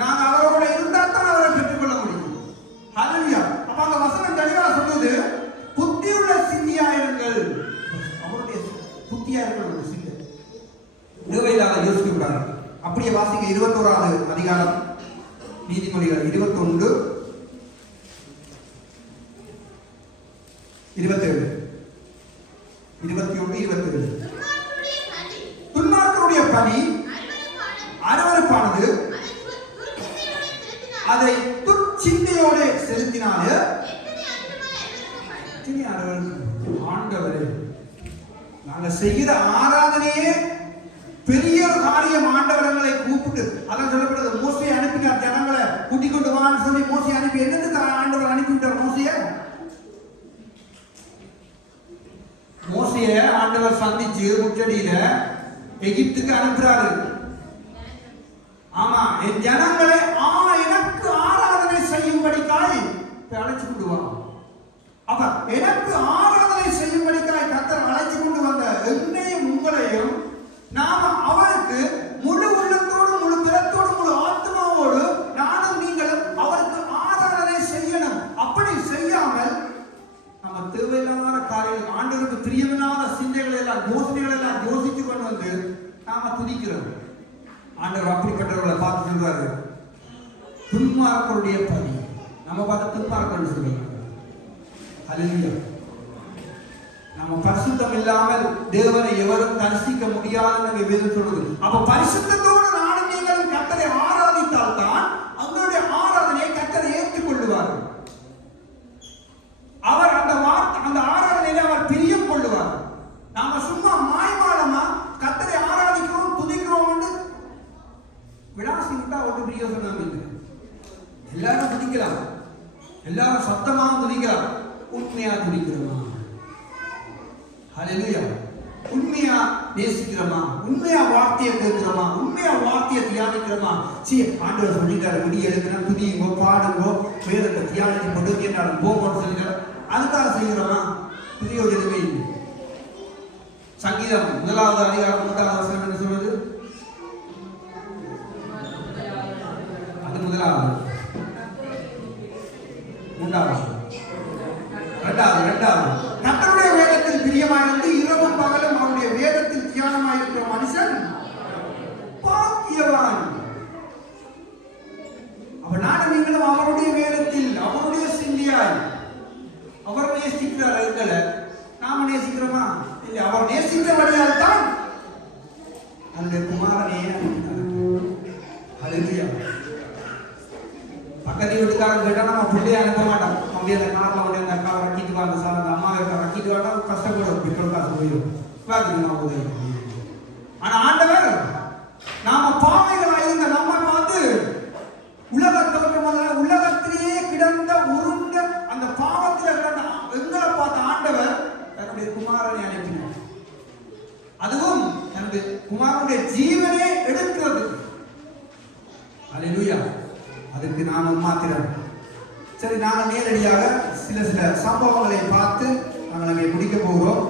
நாங்க அவரோட இருந்தால் தான் அவரை பெற்றுக்கொள்ள முடியும். ஹalleluya. அப்ப அந்த வசனம் தெளிவா சொல்லுது, புத்தியுள்ள சிந்தியா இருங்கள். அவருடைய புத்தியா இருக்கிற சிந்தை தேவையில்லாத யோசிக்க கூடாது. அப்படியே வாசிக்க 21வது அதிகாரம் நீதிமொழிகள் 21 27 21 27. துன்மார்க்கருடைய பணி அருவருப்பானது, அதை துச்சிந்தையோடு செலுத்தினாலே ஆண்டவரே, நாங்க செய்கிற ஆராதனையே பெரிய காரியம். ஆண்டவர்களை கூப்பிட்டு அதான் சொல்லப்படுது, மோசையை அனுப்பினார், ஜனங்களை கூட்டிக் கொண்டு வான்னு சொல்லி மோசையை அனுப்பி, என்னதுக்கு ஆண்டவர் அனுப்பிவிட்டார் மோசையை ஆண்டவர் சந்திச்சு முச்சடியில எகிப்துக்கு அனுப்புறாரு. ஆமா, என் ஜனங்களை எனக்கு ஆராதனை செய்யும்படிக்காய் அழைச்சு கொண்டு வா. அப்ப எனக்கு ஆராதனை செய்யும்படிக்காய் கர்த்தர் அழைச்சு கொண்டு வந்த என்னையும் உங்களையும் நாம அவருக்கு முழு உள்ளத்தோடு, முழு பிறத்தோடு, முழு ஆத்மாவோடு நானும் நீங்களும் அவருக்கு ஆராதனை செய்யணும். அப்படி செய்யாமல் நம்ம தேவையில்லாத காரியங்கள், ஆண்டவருக்கு பிரியமில்லாத சிந்தைகளை எல்லாம், யோசனைகளை எல்லாம் யோசித்து கொண்டு வந்து நாம துதிக்கிறோம். ஆண்டவர் அப்படிப்பட்டவர்களை பார்த்து சொல்றாரு, துன்மார்க்கருடைய பணி. நம்ம பார்த்து துன்மார்க்கன்னு சொல்றாங்க. ஹல்லேலூயா. நம்ம பரிசுத்தம் இல்லாமல் தேவனை எவரும் தரிசிக்க முடியாதுன்னு வேதம் சொல்றது. அப்ப பரிசுத்தத்தோடு நானும் நீங்களும் கர்த்தரை ஆராதித்தால் தான் அவங்களுடைய ஆராதனையை கர்த்தரை ஏற்றுக்கொள்வார்கள். துடிக்கிறோமா? ஹல்லேலூயா. உண்மையா நேசிக்கிறோமா? உண்மையா வார்த்தையை கேட்கிறோமா? உண்மையா வார்த்தையை தியானிக்கிறோமா? ஆண்டவர் சொல்லிட்டாரு, விடிய எழுதுனா துதியுங்கோ, பாடுங்கோ, வேதத்தை தியானிச்சு கொண்டு கேட்டாலும் போகணும்னு சொல்லிட்டாரு. அதுக்காக செய்கிறோமா? புதியோஜனமே இல்லை. சங்கீதம் 1வது அதிகாரம் 3வது வசனம் என்ன சொல்றது? அது 1வது, 3வது, 2வது. கர்த்தருடைய வேதத்தில் பிரியமாயிருந்து இரவும் பகலும் அவருடைய வேதத்தில் தியானமாயிருக்கிற மனுஷன் பாக்கியவான். அப்ப நானும் நீங்களும் அவருடைய வேதத்தில் அவருடைய சிந்தியாய் அவர் நேசிக்கிறார். எங்களை நாம நேசிக்கிறோமா? இல்லை. அவர் நேசிக்கிறபடியால் தான் அந்த குமாரனே அனுப்பினார். ஹல்லேலூயா. பக்கத்து வீட்டுக்காரன் கேட்டா நம்ம பிள்ளைய அனுப்ப மாட்டோம். அப்படியே அந்த காரில் அப்படியே அந்த அக்காவை ரக்கிட்டு வாங்க சார், அந்த அம்மா ரக்கிட்டு வாங்க, கஷ்டப்படும், பெட்ரோல் காசு போயிடும். ஆனா ஆண்டவர் நாம பாவைகளா இருந்த நம்ம பார்த்து உலகத்திலேயே கிடந்த உருண்ட அந்த பாவத்தில் கிடந்த எங்களை பார்த்த ஆண்டவர் தன்னுடைய குமாரனை அனுப்பினார். அதுவும் தன்னுடைய குமாரனுடைய ஜீவனையே எடுக்கிறது. ஹல்லேலூயா. அதுக்கு நாம மாத்திரம். சரி, நாங்கள் நேரடியாக சில சம்பவங்களை பார்த்து நாங்கள் அங்கே முடிக்க போகிறோம்.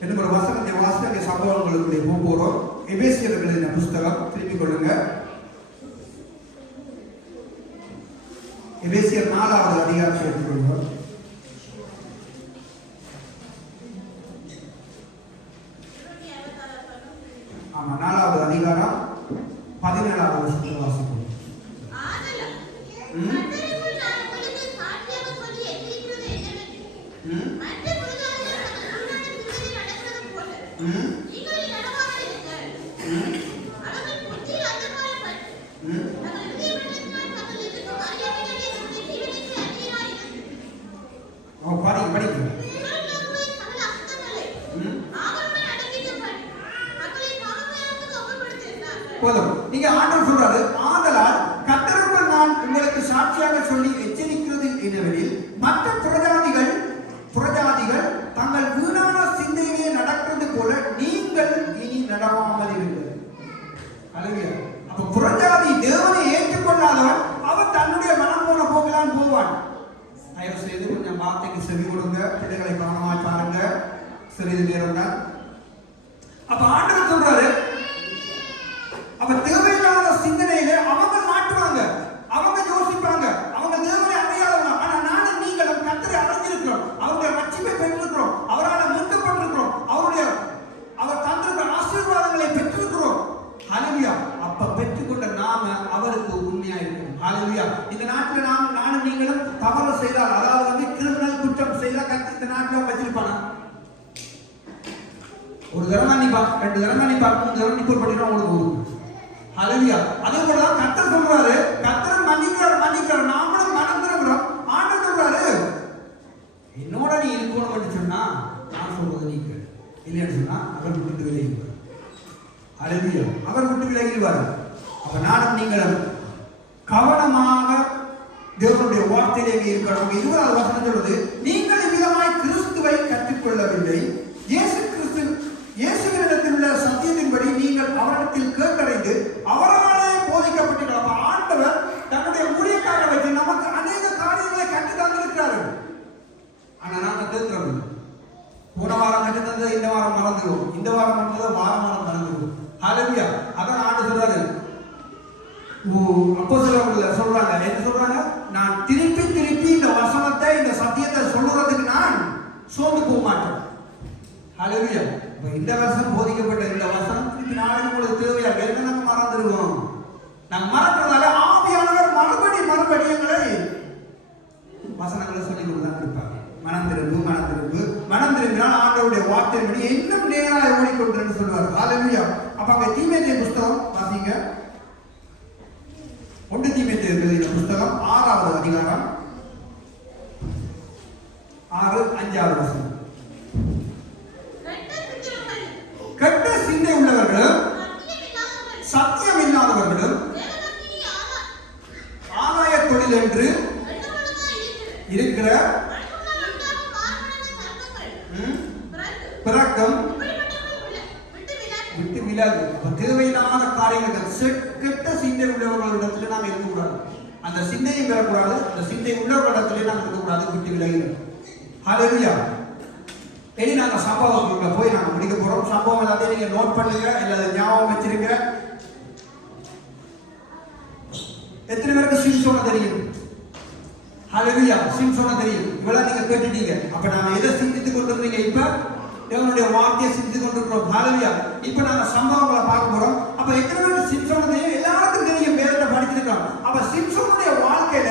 இன்னும் ஒரு வசனத்தை வாசிக்க சம்பவங்களுக்குள்ளே போக போகிறோம். எபேசியர்களின் புஸ்தகம் திருப்பிக் கொள்ளுங்க. எபேசியர் 4வது அதிகாரத்தை எடுத்துக்கொள்வோம். ஆமா, 4வது அதிகாரம் 17வது வசனத்தை வாசிப்போம். போதும். நீங்க ஆண்டவர் சொல்றாரு, ஆதலால் கர்த்தருக்குள் நான் உங்களுக்கு சாட்சியாக சொல்லி எச்சரிக்கிறது என்னவெனில், மற்ற புறஜாதிகள் தங்கள் வீணான சிந்தையிலே நடக்கிறது போல நீங்கள் இனி நடவாமல் இருங்கள். ஹல்லேலூயா. அப்ப புறஜாதி தேவனை ஏற்றுக்கொள்ளாதவன் அவன் தன்னுடைய மனம் போன போகலான் போவான். தயவு செய்து கொஞ்சம் வார்த்தைக்கு செவி கொடுங்க, பிள்ளைகளை கவனமாய் பாருங்க. சிறிது நேரம் தான். அப்ப ஆண்டவர் சொல்றாரு, அப்ப தேவையில்லாத சிந்தனையில அவங்க மாட்டுவாங்க, அவங்க யோசிப்பாங்க, அவங்க தேவனை அறியாதவங்க. ஆனா நானும் நீங்களும் கர்த்தரை அறிஞ்சிருக்கிறோம், அவருடைய ரட்சிப்பை பெற்றிருக்கிறோம், அவரால் மீட்கப்பட்டிருக்கிறோம், அவர் தந்திருக்கிற ஆசீர்வாதங்களை பெற்றிருக்கிறோம். ஹல்லேலூயா. அப்ப பெற்றுக்கொண்ட நாம அவருக்கு உண்மையா இருக்கணும். ஹல்லேலூயா. இந்த நாட்டில் நானும் நீங்களும் தவறு செய்தால், அதாவது கிரிமினல் குற்றம் செய்தால் கர்த்தர் இந்த நாட்டில் வச்சிருப்பானா? ஒரு தடவை நிப்பா, 2 தடவை நிப்பா, 3 தடவை நிப்பல் பண்ணிடுறோம் உங்களுக்கு. ஹல்லேலூயா. அதே போல தான் கர்த்தர் சொல்றாரு, கர்த்தர் மன்னிக்கிறார், நாமளும் மனம் திரும்புறோம். ஆண்டவர் சொல்றாரு, என்னோட நீ இருக்கணும்னு சொன்னா நான் சொல்றது நீங்க இல்லைன்னு சொன்னா அவர் விட்டு விலகிடுவார். ஹல்லேலூயா. அவர் விட்டு விலகிடுவார். அப்ப நானும் நீங்களும் கவனமாக தேவனுடைய வார்த்தையிலே இருக்கணும். 20வது வசனம் சொல்றது, நீங்கள் இவ்விதமாய் கிறிஸ்துவை கற்றுக்கொள்ளவில்லை, இயேசுவினிடத்தில் உள்ள சத்தியத்தின்படி நீங்கள் அவரிடத்தில் கேட்டறிந்து அவராலே போதிக்கப்பட்டீர்கள். அப்ப ஆண்டவர் தன்னுடைய ஊழியக்காரரை வச்சு நமக்கு அநேக காரியங்களை கற்று தந்திருக்கிறார்கள். ஆனா நாங்க கேட்கிறோம். போன வாரம் கற்று தந்ததை இந்த வாரம் மறந்துடுவோம், இந்த வாரம் வந்ததை வாரம் மறந்துடுவோம். ஹல்லேலூயா. அதான் ஆண்டு சொல்றாரு, அப்போஸ்தலர்கள் சொல்றாங்க, என்ன சொல்றாங்க? நான் திருப்பி இந்த வசனத்தை, இந்த சத்தியத்தை சொல்றதுக்கு நான் சோர்ந்து போக மாட்டேன். ஹல்லேலூயா. இந்த வருஷம் போதிக்கப்பட்ட இந்த வசனம் திருப்பி நாளைக்கு உங்களுக்கு தேவையா? வேறு நம்ம மறந்துடுவோம். நம்ம மறக்கிறதால ஆவியானவர் மறுபடி எங்களை வசனங்களை சொல்லி கொடுத்தான் இருப்பாங்க. மனம் திரும்பினால் ஆண்டவருடைய வார்த்தையின்படி இன்னும் நேராக ஓடிக்கொண்டு சொல்லுவார். ஹல்லேலூயா. அப்ப அங்க தீமோத்தேயு புஸ்தகம் வாசிங்க. 1 தீமோத்தேயு புஸ்தகம் 6வது அதிகாரம் 6-5வது வசனம். கெட்ட சிந்தை உள்ளவர்களும் சத்தியம் இல்லாதவர்களும் ஆதாய தொழில் என்று இருக்கிற பிறக்கும் விட்டு விலகு. தேவையில்லாத காரியங்கள் கெட்ட சிந்தை உள்ளவர்களிடத்துல நாம் இருக்கக்கூடாது. அந்த சிந்தையும் பெறக்கூடாது. அந்த சிந்தை உள்ளவர்களிடத்திலே நாம் இருக்கக்கூடாது. விட்டு விலகிடும். ஹல்லேலூயா. இனி நாங்கள் சம்பவத்துக்குள்ள போய் நாங்கள் முடிக்க போறோம். சம்பவம் எல்லாத்தையும் நீங்க நோட் பண்ணுங்க, எல்லாத்தையும் ஞாபகம் வச்சிருக்க. எத்தனை பேருக்கு சிம்சோனை தெரியும்? ஹல்லேலூயா. சிம்சோனை தெரியும். இவ்வளவு நீங்க கேட்டுட்டீங்க. அப்ப நாம எதை சிந்தித்துக் கொண்டிருந்தீங்க? இப்ப தேவனுடைய வார்த்தையை சிந்தித்துக் கொண்டிருக்கிறோம். ஹல்லேலூயா. இப்ப நாங்க சம்பவங்களை பார்க்க போறோம். அப்ப எத்தனை பேருக்கு சிம்சோனை தெரியும்? எல்லாருக்கும் தெரியும், வேதத்தை படிச்சிருக்கோம். அப்ப சிம்சோனுடைய வாழ்க்கையில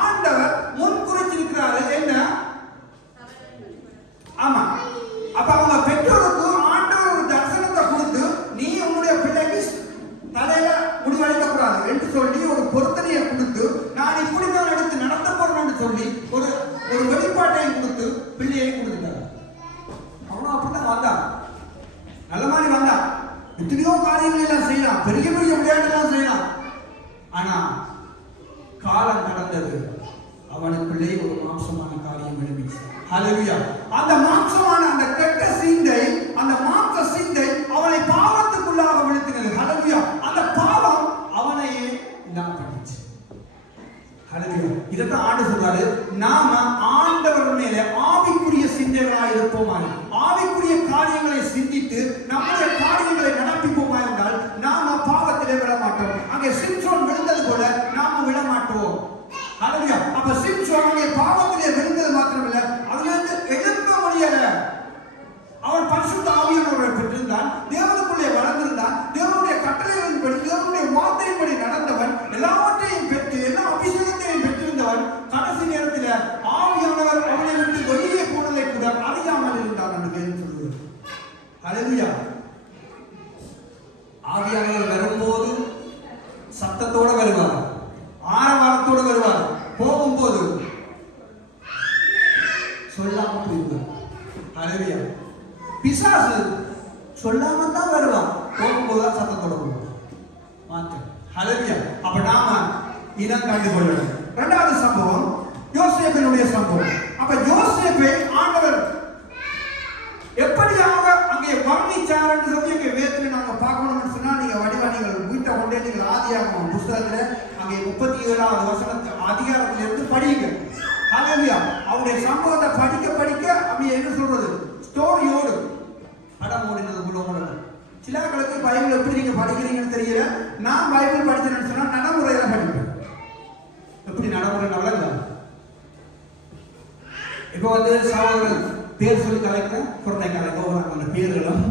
ஆண்டவர் முன் குறிச்சிருக்கிறாரு. என்ன? ஆமா. அப்ப அவங்க பெற்றோருக்கு ஆண்டவர் ஒரு தரிசனத்தை கொடுத்து, நீ உன்னுடைய பிள்ளைக்கு தலையில முடிவெடுக்க கூடாது என்று சொல்லி ஒரு பொருத்தனையை கொடுத்து, நான் இப்படிதான் எடுத்து நடத்த போறேன்னு சொல்லி ஒரு வெளிப்பாட்டை கொடுத்து பிள்ளையை கொடுத்துட்டாங்க. அவனும் அப்படித்தான் வந்தான். நல்ல மாதிரி வந்தான். எத்தனையோ காரியங்கள் எல்லாம் செய்யலாம், பெரிய பெரிய விளையாட்டுலாம் செய்யலாம். ஆனா காலம் கடந்தது. அவனுக்குள்ளே ஒரு மாம்சமான காரியம் எழுப்பிச்சு. ஹல்லேலூயா. அந்த மாம்சமான அந்த கெட்ட சிந்தை, அந்த மாம்ச சிந்தை அவனை பாவத்துக்குள்ளாக விழுத்தினது. ஹல்லேலூயா. அந்த பாவம் அவனையே இல்லாம பண்ணிச்சு. ஹல்லேலூயா. இதைத்தான் ஆண்டவர் சொல்றாரு, நாம ஆண்டவர் மேலே ஆவிக்குரிய சிந்தைகளாக இருப்போமா, ஆவிக்குரிய காரியங்களை சிந்தித்து நம்முடைய காரியங்களை நடப்பிப்போமா என்றால் நாம பாவத்திலே விழ மாட்டோம். அங்கே சிம்சோன் விழுந்தது போல நாம விழ மாட்டோம். ஹல்லேலூயா. அப்ப சிம்சோன் அங்கே பாவத்திலே விழுந்தது மாத்திரமல்ல, அதிலிருந்து எழும்ப முடியல. அவன் பரிசுத்த ஆவியானவரை பெற்றிருந்தான், தேவனுக்குள்ளே வளர்ந்திருந்தான், தேவனுடைய கட்டளைகளின்படி தேவனுடைய வார்த்தையின்படி நடந்தவன், எல்லாவற்றையும் பெற்று எல்லா அபிஷேகத்தையும் பெற்றிருந்தவன். கடைசி நேரத்தில் ஆவியானவர் அவனை விட்டு வெளியே போனதை கூட அறியாமல் இருந்தான் என்று வேதம் சொல்கிறது. ஹல்லேலூயா. ஆவியானவர் வரும்போது சத்தத்தோட வருவார், ஆரவாரத்தோடு வருவார். போகும்போது சொல்லாம போயிருவார். ஹல்லேலூயா. பிசாசு சொல்லாம தான் வருவான், போகும்போது தான் சத்தத்தோட வருவான். மாற்றம். ஹல்லேலூயா. அப்ப நாம இனம் கண்டு கொள்ளணும். இரண்டாவது சம்பவம் யோசேப்பினுடைய சம்பவம். அப்ப யோசேப்பை ஆண்டவர் எப்படியாக அங்கே வர்ணிச்சார் என்று சொல்லி எங்க வேதத்துல நாங்க பார்க்கணும்னு சொன்னா, நீங்க வடிவாணிகள் வீட்டை கொண்டே நீங்கள் ஆதியாகமம் புத்தகத்துல அங்கே 37வது வசனத்து அதிகாரத்திலிருந்து படிங்க. ஹல்லேலூயா. அவருடைய சம்பவத்தை படிக்க படிக்க அப்படி என்ன சொல்றது, ஸ்டோரியோடு படம் ஓடினது கூட ஓடணும். சிலர்களுக்கு பைபிள் எப்படி நீங்க படிக்கிறீங்கன்னு தெரியல. நான் பைபிள் படிச்சேன்னு சொன்னா நடைமுறையில படிப்பேன். எப்படி நடைமுறை நல்ல இப்போ சகோதரன் பேர் சொல்லி கலைக்கிறேன், குழந்தை கலைக்க அந்த பேர்களும்.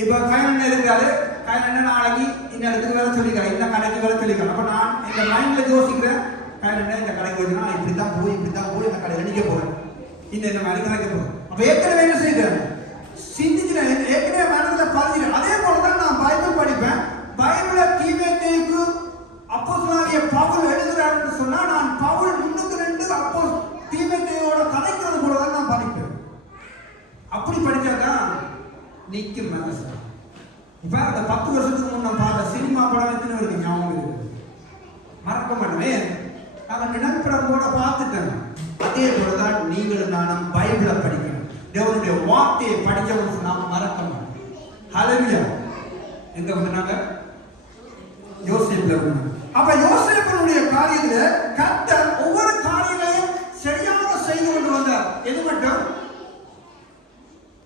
இப்போ கயன் இருக்காரு, கயன் நாளைக்கு இந்த இடத்துக்கு வேலை சொல்லிக்கிறேன், இந்த கடைக்கு வேலை சொல்லிக்கிறேன். அப்ப நான் இந்த மைண்ட்ல யோசிக்கிறேன், கயன் இந்த கடைக்கு வருதுன்னா இப்படித்தான் போய் இந்த கடையில் நிற்க போறேன், இந்த மாதிரி கலைக்க போறேன். அப்ப ஏற்கனவே என்ன செய்கிறேன், சிந்திக்கிறேன், ஏற்கனவே மனதில் பதிக்கிறேன். அதே போலதான் நான் பைபிள் படிப்பேன். பைபிளை தீமோத்தேயுக்கு அப்போஸ்தலனாகிய பவுல் எழுதுறாருன்னு சொன்னா, நான் பவுல் முன்னுக்கு நின்று அப்போ தீமோத்தேயோட கதைக்கிறது போலதான் நான் படிப்பேன். அப்படி படிச்சாதான் நிற்கும் மனசு. இப்ப அந்த 10 வருஷத்துக்கு முன்ன பார்த்த சினிமா படம் எத்தனை இருக்கு ஞாபகம் இருக்கு, மறக்க மாட்டேன். நாங்கள் நினைப்படம் கூட பார்த்துட்டேன். அதே போலதான் நீங்களும் நானும் பைபிளை படிக்கணும். தேவனுடைய வார்த்தையை படிச்சவங்க நாம் மறக்க மாட்டோம். ஹல்லேலூயா. எங்க வந்தாங்க? யோசேப்புல வந்தாங்க. அப்ப யோசேப்பினுடைய காரியத்துல கர்த்தர் ஒவ்வொரு காரியங்களையும் சரியாக செய்து கொண்டு வந்தார். எது மட்டும்?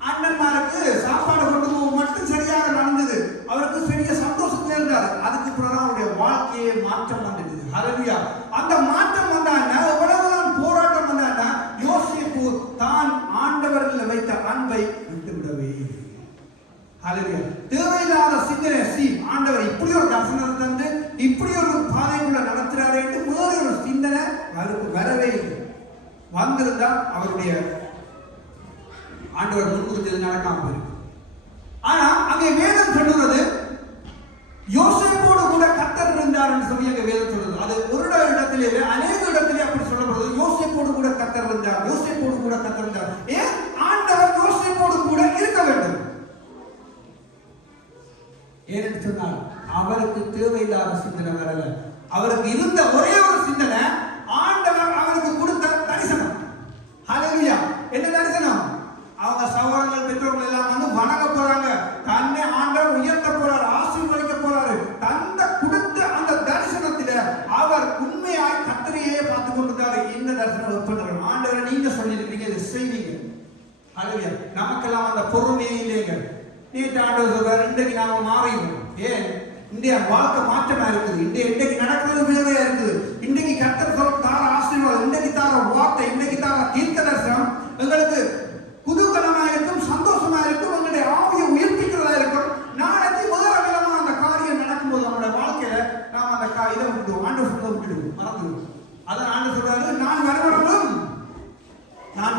அண்ணன்மாருக்கு சாப்பாடு கொண்டு போக மட்டும் சரியாக நடந்தது. அவருக்கு பெரிய சந்தோஷத்துல இருந்தார். அதுக்கு பிறகு அவருடைய வாழ்க்கையை மாற்றம் வந்தது. ஹல்லேலூயா. அந்த மாற்றம் வந்தான்னா, எவ்வளவுதான் போராட்டம் வந்தான்னா, யோசேப்பு தான் ஆண்டவர்கள் வைத்த அன்பை விட்டுவிடவே. ஹல்லேலூயா. தேவையில்லாத சிந்தனை, ஆண்டவர் இப்படி ஒரு தரிசனத்தை தந்து இப்படி ஒரு பாதைக்குள்ள நடத்துறாரு என்று வேறு ஒரு சிந்தனை அவருக்கு வரவே இல்லை. வந்திருந்தா அவருடைய ஆண்டவர் முன்குறித்தது நடக்காம போயிருக்கு. ஆனா அங்கே வேதம் சொல்லுவது யோசேப்போடு கூட கர்த்தர் இருந்தார் என்று சொல்லி அங்கே வேதம் சொல்லுது. அது ஒரு இடத்திலே அநேக இடத்திலே அப்படி சொல்லப்படுது. யோசேப்போடு கூட கர்த்தர் இருந்தார், யோசேப்போடு கூட கர்த்தர் இருந்தார். ஏன் ஆண்டவர் யோசேப்போடு கூட இருக்க வேண்டும்? ஏன்னு சொன்னால் அவருக்கு தேவையில்லாத சிந்தனை வரல. அவருக்கு இருந்த ஒரே ஒரு சிந்தனை, ஆண்டவர் அவருக்கு கொடுத்த தரிசனம். ஹல்லேலூயா. என்ன தரிசனம்? அவங்க சகோதரர்கள் பெற்றோர் ஹalleluya. நமக்கெல்லாம் அந்த பொறுமையே இல்லைங்க. நேற்று ஆண்டவர் சொல்றாரு, இன்றைக்கு நாம மாறிடுவோம். ஏன்? இன்றைய வாழ்க்கை மாற்றமா இருக்குது. இன்றைக்கு நடக்கிறது வேறையா இருக்குது. இன்றைக்கு கர்த்தர் தார ஆசீர்வாதம், இன்றைக்கு தார வார்த்தை, இன்றைக்கு தார தீர்க்கதரிசனம் எங்களுக்கு குதூகலமா இருக்கும், சந்தோஷமா இருக்கும், எங்களுடைய ஆவியை உயிர்ப்பிக்கிறதா இருக்கும். நாளைக்கு வேற விதமா அந்த காரியம் நடக்கும்போது நம்மளுடைய வாழ்க்கையில நாம் அந்த இதை விட்டுடுவோம், ஆண்டவர் சொல்ல விட்டுடுவோம், மறந்துடுவோம். அதான் ஆண்டவர் சொல்றாரு, நான்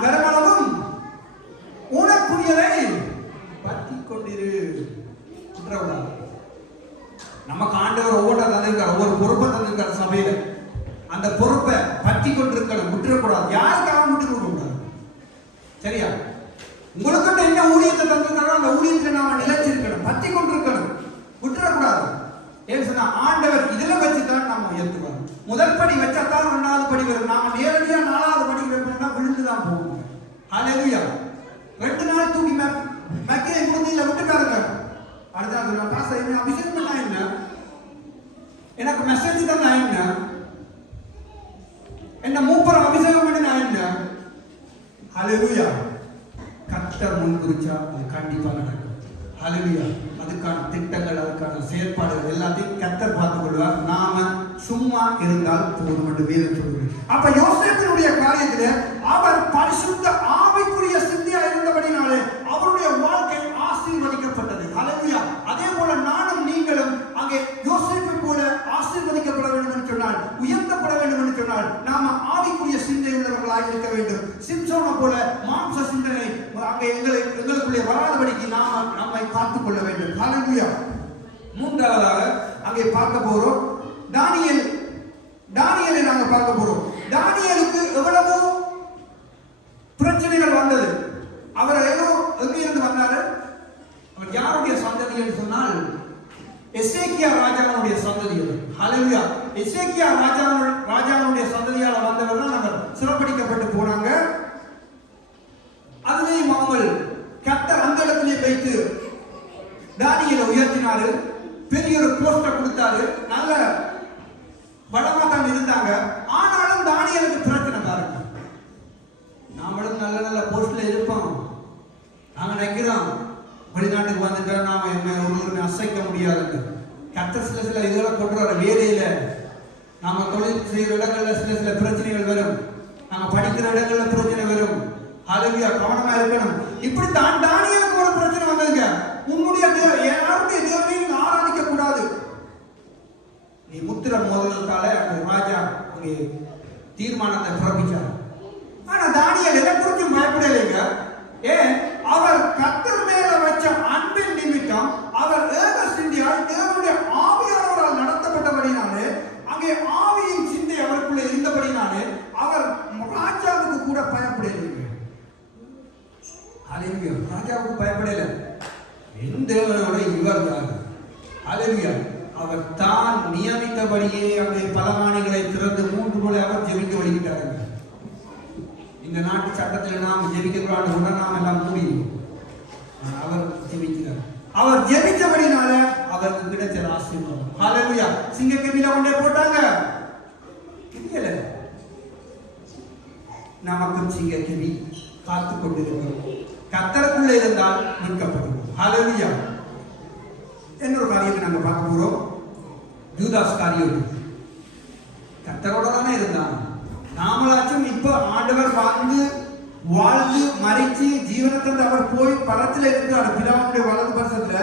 வருமளவும் உனக்குரியதை பற்றி கொண்டிரு. நமக்கு ஆண்டவர் ஒவ்வொன்றா தந்திருக்கார், ஒவ்வொரு பொறுப்பை தந்திருக்கார் சபையில. அந்த பொறுப்பை பற்றி கொண்டிருக்கணும், விட்டுறக்கூடாது. யாருக்காக விட்டு கொடுக்க கூடாது. சரியா? உங்களுக்கு என்ன ஊழியத்தை தந்திருக்காரோ அந்த ஊழியத்தில் நாம நிலைச்சிருக்கணும், பற்றி கொண்டிருக்கணும், விட்டுறக்கூடாது. ஏன் சொன்னா ஆண்டவர் இதுல வச்சுதான் நாம உயர்த்துவார். முதல் படி வச்சாதான் 2வது படி வரும். நாம நேரடியா 4வது படி வைப்போம்னா விழுந்துதான் போவோம். ஹalleluya. 2 நாள் தூக்கி மக்கே குருதியில விட்டுட்டாருங்க. அடுத்த நாள் பாஸ்டர் என்ன அபிஷேகம் பண்ணா என்ன, எனக்கு மெசேஜ் தந்தா என்ன மூப்பர் அபிஷேகம் பண்ணினா என்ன. ஹalleluya. கர்த்தர் முன்குறிச்சா அது கண்டிப்பா நடக்கும். ஹalleluya. அதுக்கான திட்டங்கள், அதுக்கான செயற்பாடுகள் எல்லாத்தையும் கர்த்தர் பார்த்துக் கொள்வார். நாம சும்மா இருந்தால் போதும் என்று வேதம் சொல்கிறது. அப்ப யோசேப்பினுடைய காரியத்திலே அவர் பரிசுத்த ஆவிக்குரிய சிந்தியா இருந்தபடினாலே அவருடைய வாழ்க்கை ஆசீர்வதிக்கப்பட்டது. ஹalleluya. அதே போல நானும் நீங்களும் அங்கே யோசேப்பை போல ஆசீர்வதிக்கப்பட வேண்டும் என்று சொன்னால், உயர்த்தப்பட வேண்டும் என்று சொன்னால் நாம ஆவிக்குரிய சிந்தை உள்ளவர்களாக இருக்க வேண்டும். சிம்சோனை போல மாம்ச சிந்தனை அங்கே எங்களுக்குள்ளே வராதபடிக்கு நாம் நம்மை பார்த்துக் கொள்ள வேண்டும். ஹalleluya. 3வதாக அங்கே பார்க்க போறோம் தானியேலை நாங்க பார்க்க போறோம். தானியேலுக்கு எவ்வளவோ பிரச்சனைகள் வந்தது. அவர் எங்கிருந்து வந்தாரு? அவர் யாருடைய சந்ததி என்று சொன்னால் எசேக்கியா ராஜாவுடைய சந்ததி. ஹalleluya. எசேக்கியா ராஜாவுடைய சந்ததியால வந்தவர் தான் அவர் சிறப்படிக்கப்பட்டு போனாங்க. அதுலேயும் அவங்க கர்த்தர் அந்த இடத்திலே வைத்து தானியேலை உயர்த்தினாரு, பெரிய ஒரு போஸ்டை கொடுத்தாரு, நல்ல பலமா தான் இருந்தாங்க. ஆனாலும் தானியேலுக்கு பிரச்சனை பாருங்க. நாமளும் நல்ல நல்ல போஸ்ட்ல இருப்போம். நாங்க நினைக்கிறோம் வெளிநாட்டுக்கு வந்துட்டா நாம என்ன ஒருவருமே அசைக்க முடியாது. கர்த்தர் சில இதெல்லாம் கொண்டு வர வேலையில நாம தொழில் செய்கிற இடங்கள்ல சில பிரச்சனைகள் வரும். நாம படிக்கிற இடங்கள்ல பிரச்சனை வரும். ஹalleluya. கவனமா இருக்கணும். இப்படி தானியேலுக்கு ஒரு பிரச்சனை வந்ததுங்க. உன்னுடைய யாருடைய தேவனையும் ஆராதிக்க கூடாது. நீ முத்திர மோதலுக்கால அந்த ராஜா அங்கே தீர்மானத்தை பிறப்பிச்சார். ஆனா தானியேல் எதை குறித்தும் பயப்படலைங்க. ஏன்? அவர் கர்த்தர் மேல வச்ச அன்பின் நிமித்தம் அவர் ஏக சிந்தியால் தேவனுடைய ஆவியானவரால் நடத்தப்பட்டபடினாலே, அங்கே ஆவியின் சிந்தை அவருக்குள்ள இருந்தபடினாலே அவர் ராஜாவுக்கு கூட பயப்படலைங்க. ஹalleluya. ராஜாவுக்கு பயப்படல. என் தேவனோட இவர் யார்? ஹalleluya. அவர் தான் நியமித்தபடியே அங்கே பலமானிகளை திறந்து 3 முறை அவர் ஜெபிக்க வழிகிட்டாருங்க. இந்த நாட்டு சட்டத்தில் நாம் ஜெபிக்கிறான் உடனே நாம் எல்லாம் முடியும். அவர் ஜெபிக்கிறார். அவர் ஜெபித்தபடினால அவருக்கு கிடைச்ச ஆசீர்வாதம். ஹalleluya. சிங்கக்கெபில கொண்டே போட்டாங்க. இல்ல நமக்கும் சிங்கக்கெபி காத்து கொண்டிருக்கிறோம். கர்த்தருக்குள்ளே இருந்தால் மீட்கப்படும். ஹalleluya. இன்னொரு காரியத்தை நாங்கள் பார்க்க போறோம். யூதாஸ் காரியம் கர்த்தரோட தானே இருந்தான். நாமளாச்சும் இப்ப ஆண்டவர் வாழ்ந்து மறிச்சு ஜீவனத்திலிருந்து அவர் போய் பரத்தில் இருக்கிறார் பிதாவுடைய வலது பரிசத்துல.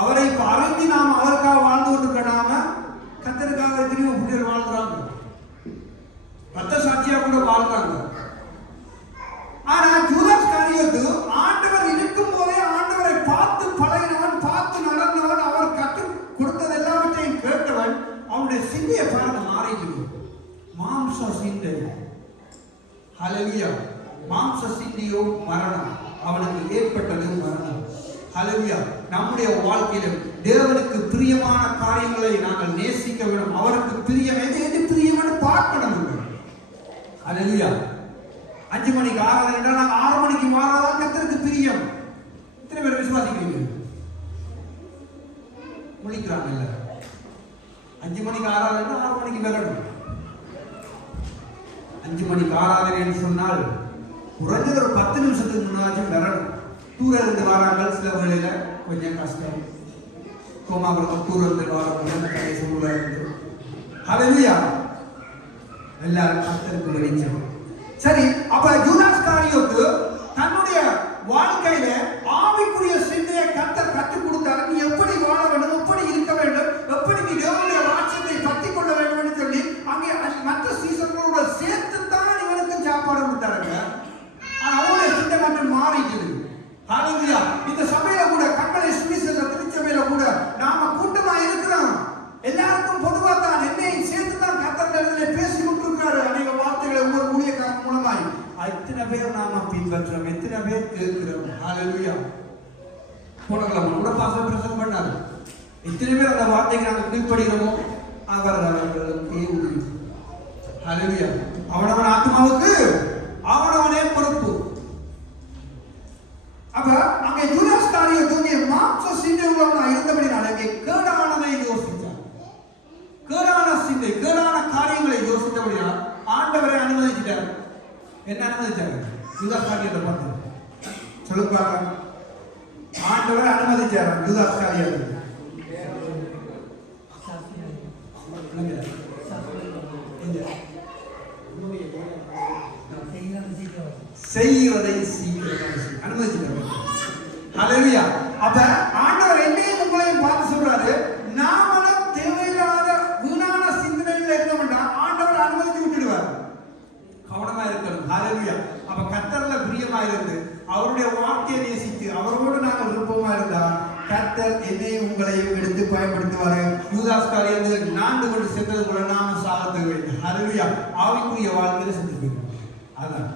அவரை அறிந்து நாம் அவருக்காக வாழ்ந்து கொண்டிருக்க நாம கர்த்தருக்காக எத்தனையோ பிள்ளைகள் வாழ்கிறாங்க, ரத்த சாட்சியா கூட வாழ்றாங்க. ஆனா யூதாஸ் காரியத்து ஆண்டவர் இருக்கும் போதே ஆண்டவரை பார்த்து பழகினவன், பார்த்து நடந்தவன், அவர் கற்றுக் கொடுத்தது எல்லாவற்றையும் கேட்டவன். அவனுடைய சிந்தையை பாருங்க மாறிட்டு மாம்ச சிந்தை. ஹalleluya. மாம்ச சிந்தையோ மரணம், அவனுக்கு ஏற்பட்டது மரணம். ஹalleluya. நம்முடைய வாழ்க்கையில தேவனுக்கு பிரியமான காரியங்களை நாங்கள் நேசிக்க வேண்டும். அவருக்கு பிரியம் எது பிரியம்னு பார்க்கணும். ஹalleluya. 5 மணிக்கு ஆராதனை என்றால் நாங்கள் 6 மணிக்கு மாறாதான் கர்த்தருக்கு பிரியம். எத்தனை பேர் விசுவாசிக்கிறீங்க? முடிக்கிறாங்க இல்ல. 5 மணிக்கு ஆராதனை 6 மணிக்கு வரணும். 5 மணிக்கு ஆராதனை என்று சொன்னால் குறைஞ்சது ஒரு 10 நிமிஷத்துக்கு முன்னாச்சும் வரணும். தூர இருந்து வராங்க, சில வேளையில கொஞ்சம் கஷ்டம். கோமாபுரத்தில் தூர இருந்து வராங்க சூழல இருந்து. ஹல்லேலூயா. எல்லாரும் கர்த்தருக்கு வெளிச்சம். சரி, அப்ப யூதாஸ் காரியோத்து தன்னுடைய வாழ்க்கையில ஆவிக்குரிய சிந்தையை கர்த்தர் கற்றுக் கொடுத்தாரு. நீ எப்படி வாழ வேண்டும், எப்படி இருக்க வேண்டும், எப்படி நீ தேவனுடைய ராஜ்யத்தை பற்றிக் கொள்ள வேண்டும் என்று சொல்லி அங்கே மற்ற சீசர்களோட சேர்த்து தான் இவனுக்கு சாப்பாடு கொடுத்தாருங்க. ஆனா அவனுடைய சிந்தை மட்டும் மாறிக்குது. ஹல்லேலூயா. இந்த சபையில கூட கண்களை சுவிசேஷ திருச்சபையில கூட நாம கூட்டமா இருக்கிறோம். எல்லாருக்கும் பொதுவா தான் என்னையும் சேர்த்து தான் கர்த்தர் பேசி கொண்டிருக்கிறாரு. அநேக வார்த்தைகளை ஒவ்வொரு ஊழியக்காரன் மூலமாய் எத்தனை பேர் நாம பின்பற்றோம், எத்தனை பேர் கேட்கிறோம். ஹல்லேலூயா. போனக்கலாம் கூட பாசம் பிரசங்கம் பண்ணாரு. எத்தனை பேர் அந்த வார்த்தைக்கு நாங்கள் கீழ்ப்படுகிறோமோ அவர்களுக்கு உதவி. ஹல்லேலூயா. அவனவன் ஆத்மாவுக்கு அவனவனே பொறுப்பு. அப்ப அங்கே யூதாஸ் காரியோத்து மாம்ச சிந்தை உள்ளவனா இருந்தபடினால அங்கே கேடானதை யோசித்தார். கேடான சிந்தை, கேடான காரியங்களை யோசித்தபடியால் ஆண்டவரை அனுமதிச்சிட்டார். என்ன அனுமதிச்சாரு? யூதாஸ் காரியோத்தை பார்த்து சொல்லுங்க. ஆண்டவரை அனுமதிச்சார் யூதாஸ் காரியோத்தை. செய்கிறதை சீக்கிரம் அனுமதிச்சிட்டார். ஹல்லேலூயா. அப்ப ஆண்டவர் என்னையும் உங்களையும் பார்த்து சொல்றாரு, நாமளும் தேவையில்லாத வீணான சிந்தனைகள் இருக்க வேண்டாம். ஆண்டவர் அனுமதித்து விட்டுடுவார். கவனமா இருக்கணும். ஹல்லேலூயா. அப்ப கர்த்தர்ல பிரியமா இருந்து அவருடைய வார்த்தையை நேசித்து அவரோடு நாங்கள் விருப்பமா இருந்தா கர்த்தர் என்னையும் உங்களையும் எடுத்து பயன்படுத்துவாரு. யூதாஸ் காரியோத்து நான்கு கொண்டு சென்றது கூட நாம சாகத்து வேண்டும். ஹல்லேலூயா. ஆவிக்குரிய வாழ்க்கையில சென்று போயிடும். அதான்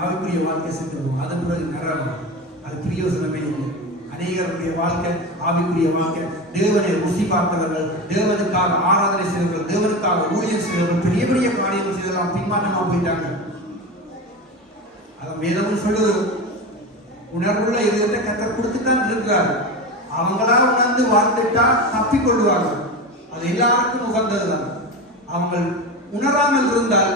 ஆவிக்குரிய வாழ்க்கை சென்றுவோம். அதன் பிறகு நரகம். அது பிரயோசனமே இல்லை. அநேகருடைய வாழ்க்கை ஆவிக்குரிய வாழ்க்கை. தேவனை ருசி பார்த்தவர்கள், தேவனுக்காக ஆராதனை செய்தவர்கள், தேவனுக்காக ஊழியம் செய்தவர்கள், பெரிய பெரிய காரியங்கள் செய்தவர்கள் பின்மாற்றமா போயிட்டாங்க. அதான் வேதமும் சொல்லுது, உணர்வுள்ள இதயத்தை கர்த்தர் கொடுத்துத்தான் இருக்கிறார். அவங்களால உணர்ந்து வாழ்ந்துட்டா தப்பிக்கொள்வாங்க. அது எல்லாருக்கும் உகந்ததுதான். அவங்க உணராமல் இருந்தால்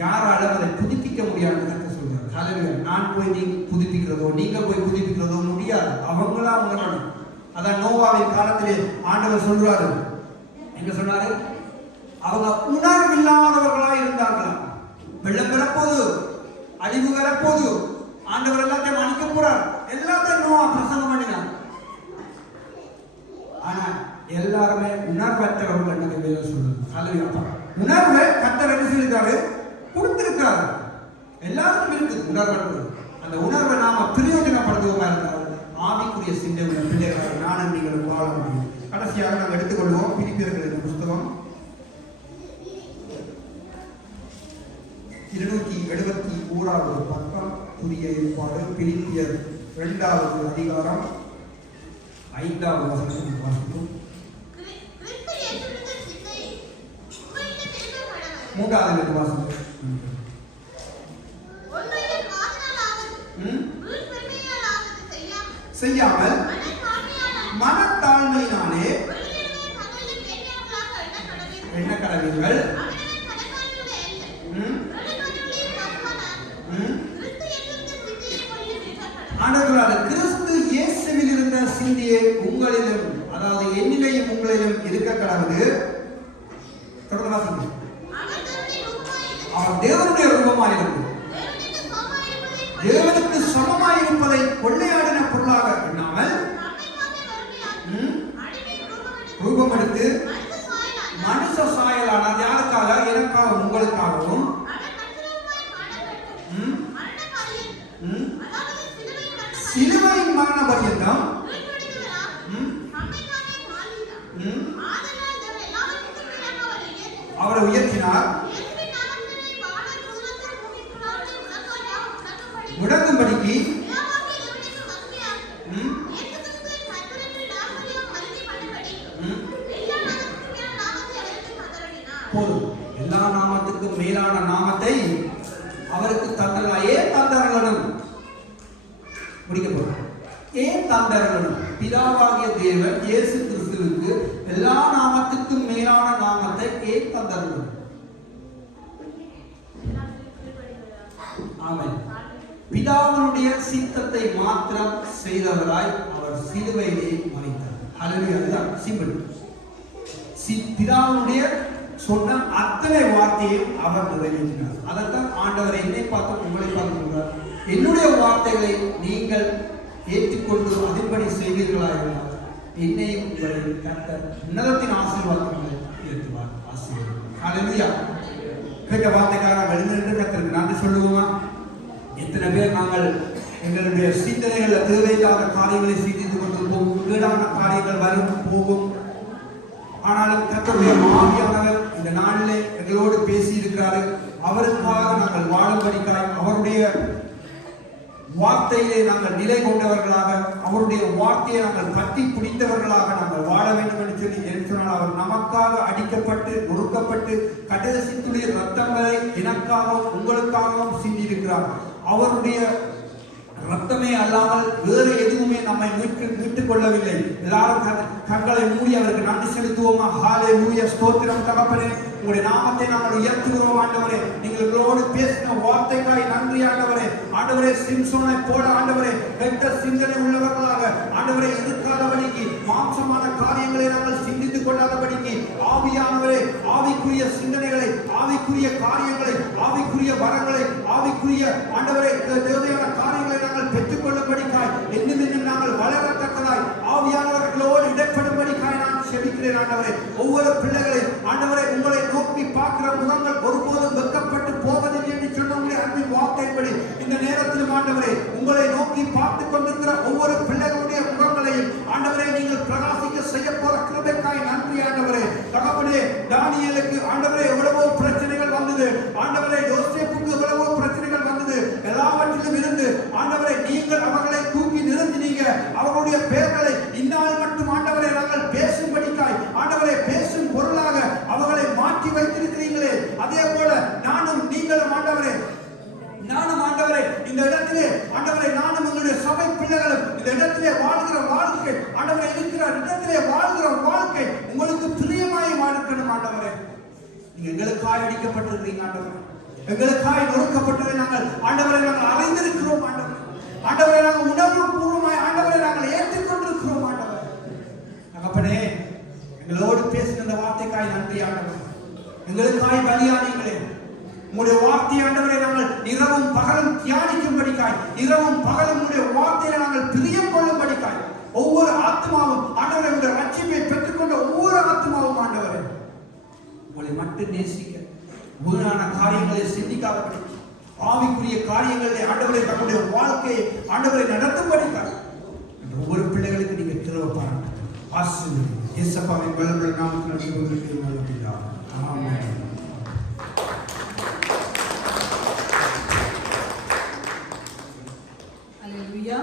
யாராலும் அதை புதுப்பிக்க முடியாது சொல்றாரு. ஹல்லேலூயா. நான் போய் நீ புதுப்பிக்கிறதோ நீங்க போய் புதுப்பிக்கிறதோ முடியாது. அவங்களா உணரணும். அதான் நோவாவின் காலத்திலே ஆண்டவர் சொல்றாரு. என்ன சொன்னாரு? அவங்க உணர்வில்லாதவர்களா இருந்தாங்களா. வெள்ளம் வரப்போது, அழிவு வரப்போது, ஆண்டவர் எல்லாத்தையும் அழிக்க போறார். எல்லாத்தையும் நோவா பிரசங்கம் பண்ணினார். ஆனா எல்லாருமே உணர்வற்றவர்கள் எனக்கு வேதம் சொல்லுது. ஹல்லேலூயா. உணர்வை கர்த்தர் என்ன செய்திருக்காரு? கொடுத்திருக்காரு. எல்லாருக்கும் இருக்கு உணர்வு. அந்த உணர்வை நாம பிரயோஜனப்படுத்துவோமா இருந்தால் ஆவிக்குரிய சிந்தை உள்ள பிள்ளைகளாக நானும் நீங்களும் வாழ முடியும். கடைசியாக நாம் எடுத்துக்கொள்வோம் பிலிப்பியர்களின் புஸ்தகம் 271வது பக்கம், புதிய ஏற்பாடு, பிலிப்பியர் 2வது அதிகாரம் 5வது வசனம் வாசிக்கும். 3வது வாசகம். செய்யாமல் மனத்தாழ்மையினாலே என்ன கடவீர்கள்? ஆண்டவரால் கிறிஸ்து இயேசுவில் இருந்த சிந்தையே உங்களிலும், அதாவது என்னிலேயும் உங்களிலும் இருக்க கடவுது. தொடர்ந்து வாசிங்க. அவர் தேவனுடைய ரூபமாயிருக்கு, தேவனுக்கு சமமாயிருப்பதை கொள்ளையாடின பொருளாக எண்ணாமல் ரூபம் எடுத்து மனுஷ சாயலானார். யாருக்காக? எனக்காக, உங்களுக்காகவும். சிலுவையின் மரண பரியந்தம் அவரை உயர்த்தினார். முடங்கும்படிக்கு போதும். எல்லா நாமத்துக்கும் மேலான நாமத்தை அவருக்கு தந்தரலாம். ஏன் தந்தரலும் முடிக்க போறோம். ஏன் தந்தரலும்? பிதாவாகிய தேவன் இயேசு கிறிஸ்துவுக்கு எல்லா நாமத்துக்கும் மேலான நாமத்தை ஏன் தந்தரலும்? ஆமென். பிதாவினுடைய சித்தத்தை மாத்திரம் செய்தவராய் அவர் சிலுவையிலே மரித்தார். ஹல்லேலூயா. அதுதான் சிம்பிள். பிதாவினுடைய சொன்ன அத்தனை வார்த்தையை அவர் நிறைவேற்றினார். அதைத்தான் ஆண்டவர் என்னை பார்த்து உங்களை பார்த்து சொல்றார், என்னுடைய வார்த்தைகளை நீங்கள் ஏற்றுக்கொண்டு அதன்படி செய்வீர்களா இருந்தால் என்னையும் உங்களை கர்த்தர் உன்னதத்தின் ஆசீர்வாதங்களை ஏற்றுவார். ஆசீர்வாதம். ஹல்லேலூயா. கேட்ட வார்த்தைக்காக எழுந்திருந்து கர்த்தருக்கு நன்றி சொல்லுவோமா? எத்தனை பேர் நாங்கள் எங்களுடைய சிந்தனைகள் தேவையில்லாத காரியங்களை சிந்தித்துக் கொண்டிருப்போம். வீடான காரியங்கள் வரும் போகும். ஆனாலும் கர்த்தருடைய ஆவியானவர் இந்த நாளிலே எங்களோடு பேசி இருக்கிறார்கள். அவருக்காக நாங்கள் வாழும்படிக்காய் அவருடைய வார்த்தையிலே நாங்கள் நிலை கொண்டவர்களாக, அவருடைய வார்த்தையை நாங்கள் பற்றி பிடித்தவர்களாக நாங்கள் வாழ வேண்டும் என்று சொல்லி சொன்னால், அவர் நமக்காக அடிக்கப்பட்டு நொறுக்கப்பட்டு கடைசி துளி ரத்தம் வரை எனக்காகவும் உங்களுக்காகவும் சிந்தியிருக்கிறார். அவருடைய ரத்தமே அல்லாமல் வேறு எதுவுமே நம்மை மீட்டுக் கொள்ளவில்லை. எல்லாரும் கண்களை மூடி அவருக்கு நன்றி செலுத்துவோமா? ஹல்லேலூயா. ஸ்தோத்திரம் தகப்பனே, உங்களுடைய நாமத்தை நாங்கள் உயர்த்துகிறோம் ஆண்டவரே. நீங்கள் எங்களோடு பேசின வார்த்தைக்காய் நன்றி ஆண்டவரே. ஆண்டவரே, சிம்சோனை போல ஆண்டவரே வெட்ட சிந்தனை உள்ளவர்களாக ஆண்டவரே இருக்காதபடிக்கு, மாம்சமான காரியங்களை நாங்கள் சிந்தித்துக் கொள்ளாதபடிக்கு, ஆவியானவரே ஆவிக்குரிய சிந்தனைகளை, ஆவிக்குரிய காரியங்களை, ஆவிக்குரிய வரங்களை, ஆவிக்குரிய ஆண்டவரே தேவையான காரியங்களை நாங்கள் பெற்றுக் கொள்ளும்படிக்காய், இன்னும் இன்னும் நாங்கள் வளரத்தக்கதாய் ஆவியானவர்களோடு இடைப்படும்படிக்காய் நான் செபிக்கிறேன் ஆண்டவரே. ஒவ்வொரு பிள்ளைகளை ஆண்டவரே உங்களை நோக்கி பார்க்கிற முகங்கள் ஒருபோதும் வெட்கப்பட்டு போவதில்லை என்று சொன்ன உங்களுடைய அன்பின் வார்த்தைப்படி இந்த நேரத்திலும் ஆண்டவரே உங்களை நோக்கி பார்த்துக் கொண்டிருக்கிற ஒவ்வொரு பிள்ளைகளுடைய முகங்களையும் ஆண்டவரே நீங்கள் பிரகாசிக்க செய்ய போற கிருபைக்காய் நன்றி ஆண்டவரே. தகப்பனே, தானியேலுக்கு ஆண்டவரே எவ்வளவோ பிரச்சனைகள் வந்தது. ஆண்டவரே, யோசேப்புக்கு எவ்வளவோ பிரச்சனைகள் வந்தது. எல்லாவற்றிலும் இருந்து ஆண்டவரே நீங்கள் அவர்களை தூக்கி நிறுத்தினீங்க. அவர்களுடைய பெயர்களை இந்நாள் மட்டும் ஆண்டவரே நாங்கள் பேசும்படிக்காய் ஆண்டவரே பேசும் பொருளாக அவர்களை மாற்றி வைத்திருக்கிறீங்களே, அதே போல நானும் நீங்களும் ஆண்டவரே, நானும் ஆண்டவரே இந்த இடத்திலே ஆண்டவரே நானும் உங்களுடைய சபை பிள்ளைகளும் இந்த இடத்திலே வாழ்கிற வாழ்க்கை ஆண்டவரே இருக்கிற இடத்திலே வாழ்கிற வாழ்க்கை உங்களுக்கு பிரியமாய் வாழ்க்கணும் ஆண்டவரே. நீங்க எங்களுக்காய் அடிக்கப்பட்டிருக்கிறீங்க ஆண்டவரே, எங்களுக்காய் நொறுக்கப்பட்டதை நாங்கள் ஆண்டவரை நாங்கள் அறிந்திருக்கிறோம் ஆண்டவரே. ஆண்டவரை நாங்கள் உணர்வு பூர்வமாய் ஆண்டவரை நாங்கள் ஏற்றுக்கொண்டிருக்கிறோம் ஆண்டவரே. தகப்பனே, எங்களோடு பேசின இந்த வார்த்தைக்காய் நன்றி ஆண்டவரே. எங்களுக்காய் பலியானீங்களே, உங்களுடைய வார்த்தை ஆண்டவரை நாங்கள் இரவும் பகலும் தியானிக்கும்படிக்காய், இரவும் பகலும் உங்களுடைய வார்த்தையை நாங்கள் பிரியம் கொள்ளும்படிக்காய், ஒவ்வொரு ஆத்மாவும் ஆண்டவரை உங்களுடைய ரட்சிப்பை பெற்றுக்கொண்ட ஒவ்வொரு ஆத்மாவும் ஆண்டவரை உங்களை மட்டும் நேசிக்க, வீணான காரியங்களை சிந்திக்காதபடி, ஆவிக்குரிய காரியங்களை ஆண்டவரை தங்களுடைய வாழ்க்கையை ஆண்டவரை நடத்தும்படிக்காய் ஒவ்வொரு பிள்ளைகளுக்கு நீங்க கிருபை பாருங்க. ஆசீர்வதிங்க. இயேசுவின் வல்லமையுள்ள நாமத்தில் நன்றி சொல்லுகிறேன். ஆமென். Hallelujah.